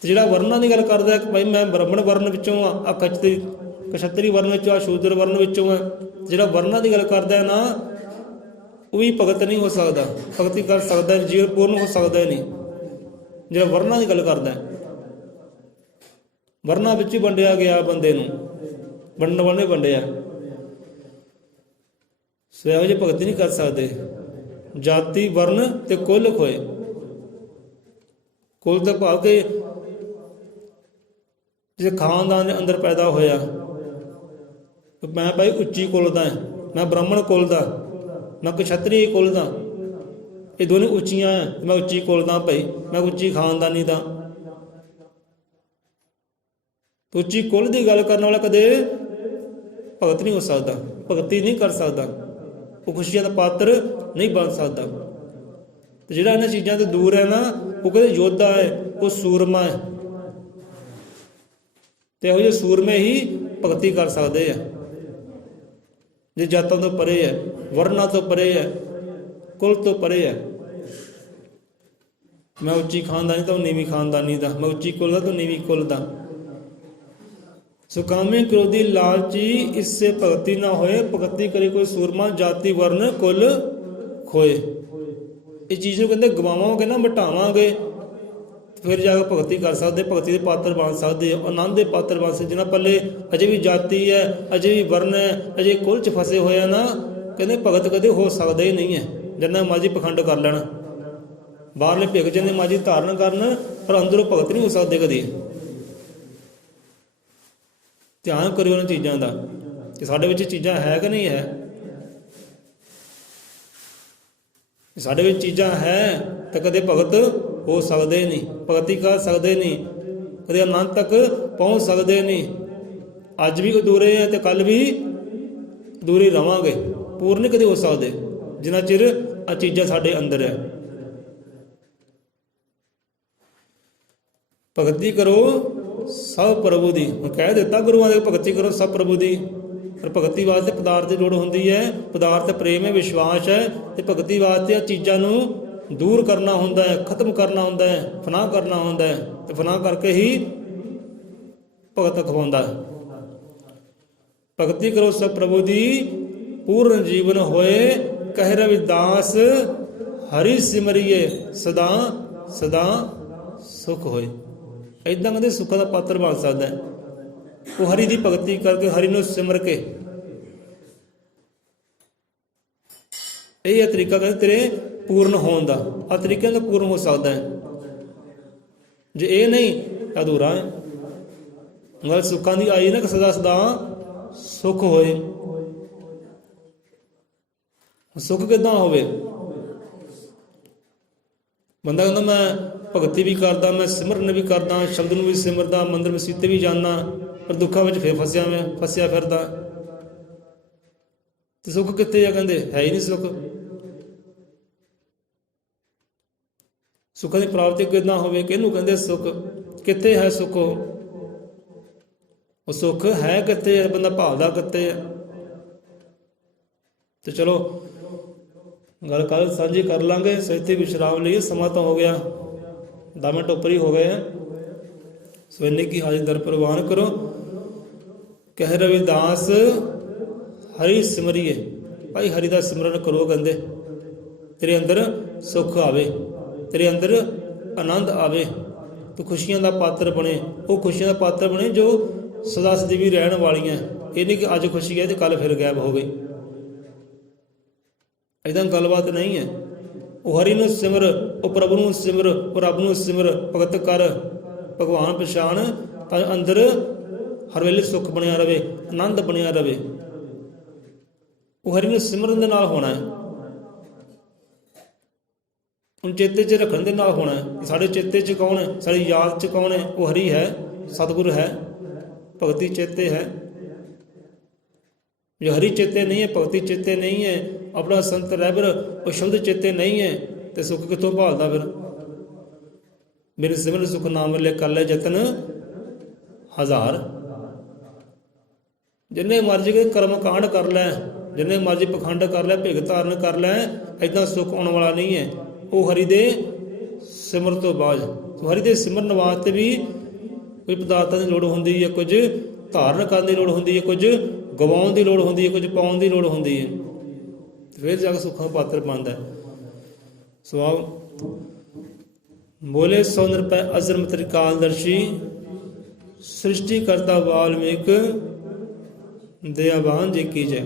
ਤੇ ਜਿਹੜਾ ਵਰਨਾਂ ਦੀ ਗੱਲ ਕਰਦਾ ਹੈ ਕਿ ਭਾਈ ਮੈਂ ਬ੍ਰਾਹਮਣ ਵਰਨ ਵਿੱਚੋਂ ਆ, ਕਸ਼ਤਰੀ ਵਰਨ ਵਿੱਚੋਂ ਆ, ਸ਼ੂਦਰ ਵਰਨ ਵਿੱਚੋਂ ਆ। ਜਿਹੜਾ ਵਰਨਾਂ ਦੀ ਗੱਲ ਕਰਦਾ ਹੈ ਨਾ, ਉਹ ਵੀ ਭਗਤ ਨਹੀਂ ਹੋ ਸਕਦਾ, ਭਗਤੀ ਕਰ ਸਕਦਾ, ਜੀਵਨ ਪੂਰਨ ਹੋ ਸਕਦਾ ਹੀ ਨਹੀਂ। ਜਿਹੜਾ ਵਰਨਾਂ ਦੀ ਗੱਲ ਕਰਦਾ ਹੈ, ਵਰਨਾਂ ਵਿੱਚ ਹੀ ਵੰਡਿਆ ਗਿਆ ਬੰਦੇ ਨੂੰ, ਵੰਡਣ ਵਾਲੇ ਵੰਡਿਆ। ਸੋ ਇਹੋ ਜਿਹੀ ਭਗਤੀ ਨਹੀਂ ਕਰ ਸਕਦੇ। ਜਾਤੀ ਵਰਨ ਤੇ ਕੁਲ ਖੋਏ। ਕੁਲ ਦਾ ਭਾਵ ਕਿ ਜੇ ਖਾਨਦਾਨ ਦੇ ਅੰਦਰ ਪੈਦਾ ਹੋਇਆ, ਮੈਂ ਭਾਈ ਉੱਚੀ ਕੁਲ ਦਾ, ਮੈਂ ਬ੍ਰਾਹਮਣ ਕੁਲ ਦਾ, ਮੈਂ ਕਸ਼ਤਰੀ ਕੁਲ ਦਾ, ਇਹ ਦੋਨੇ ਉੱਚੀਆਂ ਹੈ, ਮੈਂ ਉੱਚੀ ਕੁਲ ਦਾ ਭਾਈ, ਮੈਂ ਉੱਚੀ ਖਾਨਦਾਨੀ ਦਾ। ਉੱਚੀ ਕੁਲ ਦੀ ਗੱਲ ਕਰਨ ਵਾਲਾ ਕਦੇ ਭਗਤ ਨਹੀਂ ਹੋ ਸਕਦਾ, ਭਗਤੀ ਨਹੀਂ ਕਰ ਸਕਦਾ, ਉਹ ਖੁਸ਼ੀਆਂ ਦਾ ਪਾਤਰ ਨਹੀਂ ਬਣ ਸਕਦਾ। ਤੇ ਜਿਹੜਾ ਇਹਨਾਂ ਚੀਜ਼ਾਂ ਤੋਂ ਦੂਰ ਹੈ ਨਾ, ਉਹ ਕਹਿੰਦੇ ਯੋਧਾ ਹੈ, ਉਹ ਸੂਰਮਾ ਹੈ। ਤੇ ਇਹੋ ਜਿਹੇ ਸੂਰਮੇ ਹੀ ਭਗਤੀ ਕਰ ਸਕਦੇ ਆ, ਜੇ ਜਾਤਾਂ ਤੋਂ ਪਰੇ ਹੈ, ਵਰਨਾਂ ਤੋਂ ਪਰੇ ਹੈ, ਕੁਲ ਤੋਂ ਪਰੇ ਹੈ। ਮੈਂ ਉੱਚੀ ਖਾਨਦਾਨੀ ਤਾਂ ਨੀਵੀਂ ਖਾਨਦਾਨੀ ਦਾ, ਮੈਂ ਉੱਚੀ ਕੁਲ ਦਾ ਤਾਂ ਨੀਵੀਂ ਕੁਲ ਦਾ। ਸੁਕਾਮੇ ਕ੍ਰੋਧੀ ਲਾਲਚੀ ਇਸਸੇ ਭਗਤੀ ਨਾ ਹੋਏ, ਭਗਤੀ ਕਰੇ ਕੋਈ ਸੂਰਮਾ, ਜਾਤੀ ਵਰਨ ਕੁਲ ਖੋਏ। ਇਹ ਚੀਜ਼ ਨੂੰ ਕਹਿੰਦੇ ਗਵਾਵਾਂਗੇ ਨਾ, ਮਿਟਾਵਾਂਗੇ, ਫਿਰ ਜਾ ਕੇ ਭਗਤੀ ਕਰ ਸਕਦੇ, ਭਗਤੀ ਦੇ ਪਾਤਰ ਬਣ ਸਕਦੇ, ਆਨੰਦ ਦੇ ਪਾਤਰ ਬਣ ਸਕਦੇ। ਜਿਹਨਾਂ ਪੱਲੇ ਅਜੇ ਵੀ ਜਾਤੀ ਹੈ, ਅਜੇ ਵੀ ਵਰਨ ਹੈ, ਅਜੇ ਕੁਲ 'ਚ ਫਸੇ ਹੋਏ ਆ ਨਾ, ਕਹਿੰਦੇ ਭਗਤ ਕਦੇ ਹੋ ਸਕਦਾ ਹੀ ਨਹੀਂ ਹੈ। ਜਿੰਨਾ ਮਰਜ਼ੀ ਪਖੰਡ ਕਰ ਲੈਣ, ਬਾਹਰਲੇ ਭਿੱਖ ਜਿੰਨੇ ਮਰਜ਼ੀ ਧਾਰਨ ਕਰਨ, ਪਰ ਅੰਦਰੋਂ ਭਗਤ ਨਹੀਂ ਹੋ ਸਕਦੇ ਕਦੇ। ਧਿਆਨ ਕਰਿਓ ਉਹਨਾਂ ਚੀਜ਼ਾਂ ਦਾ ਕਿ ਸਾਡੇ ਵਿੱਚ ਚੀਜ਼ਾਂ ਹੈ ਕਿ ਨਹੀਂ ਹੈ। ਸਾਡੇ ਵਿੱਚ ਚੀਜ਼ਾਂ ਹੈ ਤਾਂ ਕਦੇ ਭਗਤ ਹੋ ਸਕਦੇ ਨਹੀਂ, ਭਗਤੀ ਕਰ ਸਕਦੇ ਨਹੀਂ, ਕਦੇ ਆਨੰਦ ਤੱਕ ਪਹੁੰਚ ਸਕਦੇ ਨਹੀਂ। ਅੱਜ ਵੀ ਅਧੂਰੇ ਹੈ ਤੇ ਕੱਲ੍ਹ ਵੀ ਅਧੂਰੇ ਰਵਾਂਗੇ, ਪੂਰਨ ਕਦੇ ਹੋ ਸਕਦੇ ਜਿੰਨਾ ਚਿਰ ਆ ਚੀਜ਼ਾਂ ਸਾਡੇ ਅੰਦਰ ਹੈ। ਭਗਤੀ ਕਰੋ ਸਭ ਪ੍ਰਭੂ ਦੀ। ਹੁਣ ਕਹਿ ਦਿੱਤਾ ਗੁਰੂਆਂ ਦੇ ਭਗਤੀ ਕਰੋ ਸਭ ਪ੍ਰਭੂ ਦੀ, ਪਰ ਭਗਤੀ ਵਾਸਤੇ ਪਦਾਰਥ ਦੀ ਲੋੜ ਹੁੰਦੀ ਹੈ। ਪਦਾਰਥ ਪ੍ਰੇਮ ਹੈ, ਵਿਸ਼ਵਾਸ ਹੈ, ਤੇ ਭਗਤੀ ਵਾਸਤੇ ਇਹ ਚੀਜ਼ਾਂ ਨੂੰ ਦੂਰ ਕਰਨਾ ਹੁੰਦਾ ਹੈ, ਖਤਮ ਕਰਨਾ ਹੁੰਦਾ ਹੈ, ਫਨਾਹ ਕਰਨਾ ਹੁੰਦਾ ਹੈ, ਤੇ ਫਨਾਹ ਕਰਕੇ ਹੀ ਭਗਤ ਖਵਾਉਂਦਾ ਹੈ। ਭਗਤੀ ਕਰੋ ਸਭ ਪ੍ਰਭੂ ਦੀ, ਪੂਰਨ ਜੀਵਨ ਹੋਏ, ਕਹਿ ਰਵਿਦਾਸ ਹਰੀ ਸਿਮਰਿਏ, ਸਦਾ ਸਦਾ ਸੁਖ ਹੋਏ। ਏਦਾਂ ਕਹਿੰਦੇ ਸੁੱਖਾਂ ਦਾ ਪਾਤਰ ਬਣ ਸਕਦਾ ਹੈ ਉਹ ਹਰੀ ਦੀ ਭਗਤੀ ਕਰਕੇ, ਹਰੀ ਨੂੰ ਸਿਮਰ ਕੇ। ਇਹ ਹੈ ਤਰੀਕਾ ਕਹਿੰਦੇ ਤੇਰੇ ਪੂਰਨ ਹੋਣ ਦਾ। ਆ ਤਰੀਕੇ ਨਾਲ ਪੂਰਨ ਹੋ ਸਕਦਾ ਹੈ, ਜੇ ਇਹ ਨਹੀਂ ਅਧੂਰਾ ਹੈ। ਗੱਲ ਸੁੱਖਾਂ ਦੀ ਆਈ ਨਾ ਕਿ ਸਦਾ ਸਦਾ ਸੁਖ ਹੋਏ। ਸੁਖ ਕਿੱਦਾਂ ਹੋਵੇ? ਬੰਦਾ ਕਹਿੰਦਾ ਮੈਂ ਭਗਤੀ ਵੀ ਕਰਦਾ, ਮੈਂ ਸਿਮਰਨ ਵੀ ਕਰਦਾ, ਸ਼ਬਦ ਨੂੰ ਵੀ ਸਿਮਰਦਾ, ਮੰਦਰ ਮਸੀਤੇ ਵੀ ਜਾਂਦਾ, ਪਰ ਦੁੱਖਾਂ ਵਿੱਚ ਫਿਰ ਫਸਿਆ ਫਿਰਦਾ। ਤੇ ਸੁੱਖ ਕਿੱਥੇ ਆ? ਕਹਿੰਦੇ ਹੈ ਹੀ ਨਹੀਂ ਸੁੱਖ। ਸੁੱਖਾਂ ਦੀ ਪ੍ਰਾਪਤੀ ਕਿੱਦਾਂ ਹੋਵੇ? ਕਿਹਨੂੰ ਕਹਿੰਦੇ ਸੁੱਖ? ਕਿੱਥੇ ਹੈ ਸੁੱਖ? ਉਹ ਸੁੱਖ ਹੈ ਕਿੱਥੇ ਹੈ? ਬੰਦਾ ਭਾਲਦਾ ਕਿੱਥੇ ਹੈ? ਤੇ ਚਲੋ ਗੱਲ ਕੱਲ ਸਾਂਝੀ ਕਰ ਲਾਂਗੇ। ਸਹਿਤੀ ਵਿਸ਼ਰਾਮ ਲਈ ਸਮਾਂ ਤਾਂ ਹੋ ਗਿਆ, 10 ਮਿੰਟ ਉੱਪਰ ਹੀ ਹੋ ਗਏ ਆ। ਸੋ ਇੰਨੇ ਕੀ ਹਾਜ਼ਰ ਦਰ ਪ੍ਰਵਾਨ ਕਰੋ। ਕਹਿ ਰਵਿਦਾਸ ਹਰੀ ਸਿਮਰਿਏ, ਭਾਈ ਹਰੀ ਦਾ ਸਿਮਰਨ ਕਰੋ। ਕਹਿੰਦੇ ਤੇਰੇ ਅੰਦਰ ਸੁੱਖ ਆਵੇ, ਤੇਰੇ ਅੰਦਰ ਆਨੰਦ ਆਵੇ, ਤੂੰ ਖੁਸ਼ੀਆਂ ਦਾ ਪਾਤਰ ਬਣੇ। ਉਹ ਖੁਸ਼ੀਆਂ ਦਾ ਪਾਤਰ ਬਣੇ ਜੋ ਸਦਾ ਸਦੀਵੀ ਰਹਿਣ ਵਾਲੀਆਂ। ਇਹ ਨਹੀਂ ਕਿ ਅੱਜ ਖੁਸ਼ੀ ਹੈ ਤੇ ਕੱਲ ਫਿਰ ਗਾਇਬ ਹੋ ਗਈ। ਏਦਾਂ ਗੱਲਬਾਤ ਨਹੀਂ ਹੈ। ਉਹ ਹਰੀ ਨੂੰ ਸਿਮਰ, ਉਹ ਪ੍ਰਭੂ ਨੂੰ ਸਿਮਰ, ਉਹ ਰੱਬ ਨੂੰ ਸਿਮਰ, ਭਗਤ ਕਰ, ਭਗਵਾਨ ਪਛਾਣ, ਤਾਂ ਅੰਦਰ ਹਰ ਵੇਲੇ ਸੁੱਖ ਬਣਿਆ ਰਵੇ, ਆਨੰਦ ਬਣਿਆ ਰਵੇ। ਉਹ ਹਰੀ ਨੂੰ ਸਿਮਰਨ ਦੇ ਨਾਲ ਹੋਣਾ ਹੈ, ਹੁਣ ਚੇਤੇ 'ਚ ਰੱਖਣ ਦੇ ਨਾਲ ਹੋਣਾ ਹੈ। ਸਾਡੇ ਚੇਤੇ 'ਚ ਕੌਣ ਹੈ? ਸਾਡੀ ਯਾਦ 'ਚ ਕੌਣ ਹੈ? ਉਹ ਹਰੀ ਹੈ, ਸਤਿਗੁਰ ਹੈ, ਭਗਤੀ ਚੇਤੇ ਹੈ। ਜੋ ਹਰੀ ਚੇਤੇ ਨਹੀਂ ਹੈ, ਭਗਤੀ ਚੇਤੇ ਨਹੀਂ ਹੈ, ਆਪਣਾ ਸੰਤ ਰਹਿਬਰ ਉਹ ਸ਼ਬਦ ਚੇਤੇ ਨਹੀਂ ਹੈ, ਤੇ ਸੁੱਖ ਕਿੱਥੋਂ ਭਾਲਦਾ ਫਿਰ? ਮੇਰੇ ਸਿਮਰਨ ਸੁਖ ਨਾਮ ਲੈ ਕਰ ਲੈ ਯਤਨ ਹਜ਼ਾਰ। ਜਿੰਨੇ ਮਰਜ਼ੀ ਕੇ ਕਰਮ ਕਾਂਡ ਕਰ ਲੈ, ਜਿੰਨੇ ਮਰਜ਼ੀ ਪਖੰਡ ਕਰ ਲੈ, ਭਿਗ ਧਾਰਨ ਕਰ ਲੈ, ਏਦਾਂ ਸੁੱਖ ਆਉਣ ਵਾਲਾ ਨਹੀਂ ਹੈ। ਉਹ ਹਰੀ ਦੇ ਸਿਮਰਨ ਤੋਂ ਬਾਅਦ, ਹਰੀ ਦੇ ਸਿਮਰਨ ਵਾਸਤੇ ਵੀ ਕੋਈ ਪਦਾਰਥਾਂ ਦੀ ਲੋੜ ਹੁੰਦੀ ਹੈ, ਕੁਝ ਧਾਰਨ ਕਰਨ ਦੀ ਲੋੜ ਹੁੰਦੀ ਹੈ, ਕੁਝ ਗਵਾਉਣ ਦੀ ਲੋੜ ਹੁੰਦੀ ਹੈ, ਕੁਝ ਪਾਉਣ ਦੀ ਲੋੜ ਹੁੰਦੀ ਹੈ, ਫਿਰ ਜਾ ਕੇ ਸੁੱਖਾਂ ਪਾਤਰ ਬਣਦਾ ਹੈ। ਸਵਾਲ ਬੋਲੇ 100 ਰੁਪਏ ਅਜ਼ਰਮ ਤ੍ਰਿਕਾਲਦਰਸ਼ੀ, ਸ੍ਰਿਸ਼ਟੀ ਕਰਤਾ ਵਾਲਮੀਕ, ਦਇਆਵਾਨ ਜੀ ਕੀ ਜੈ।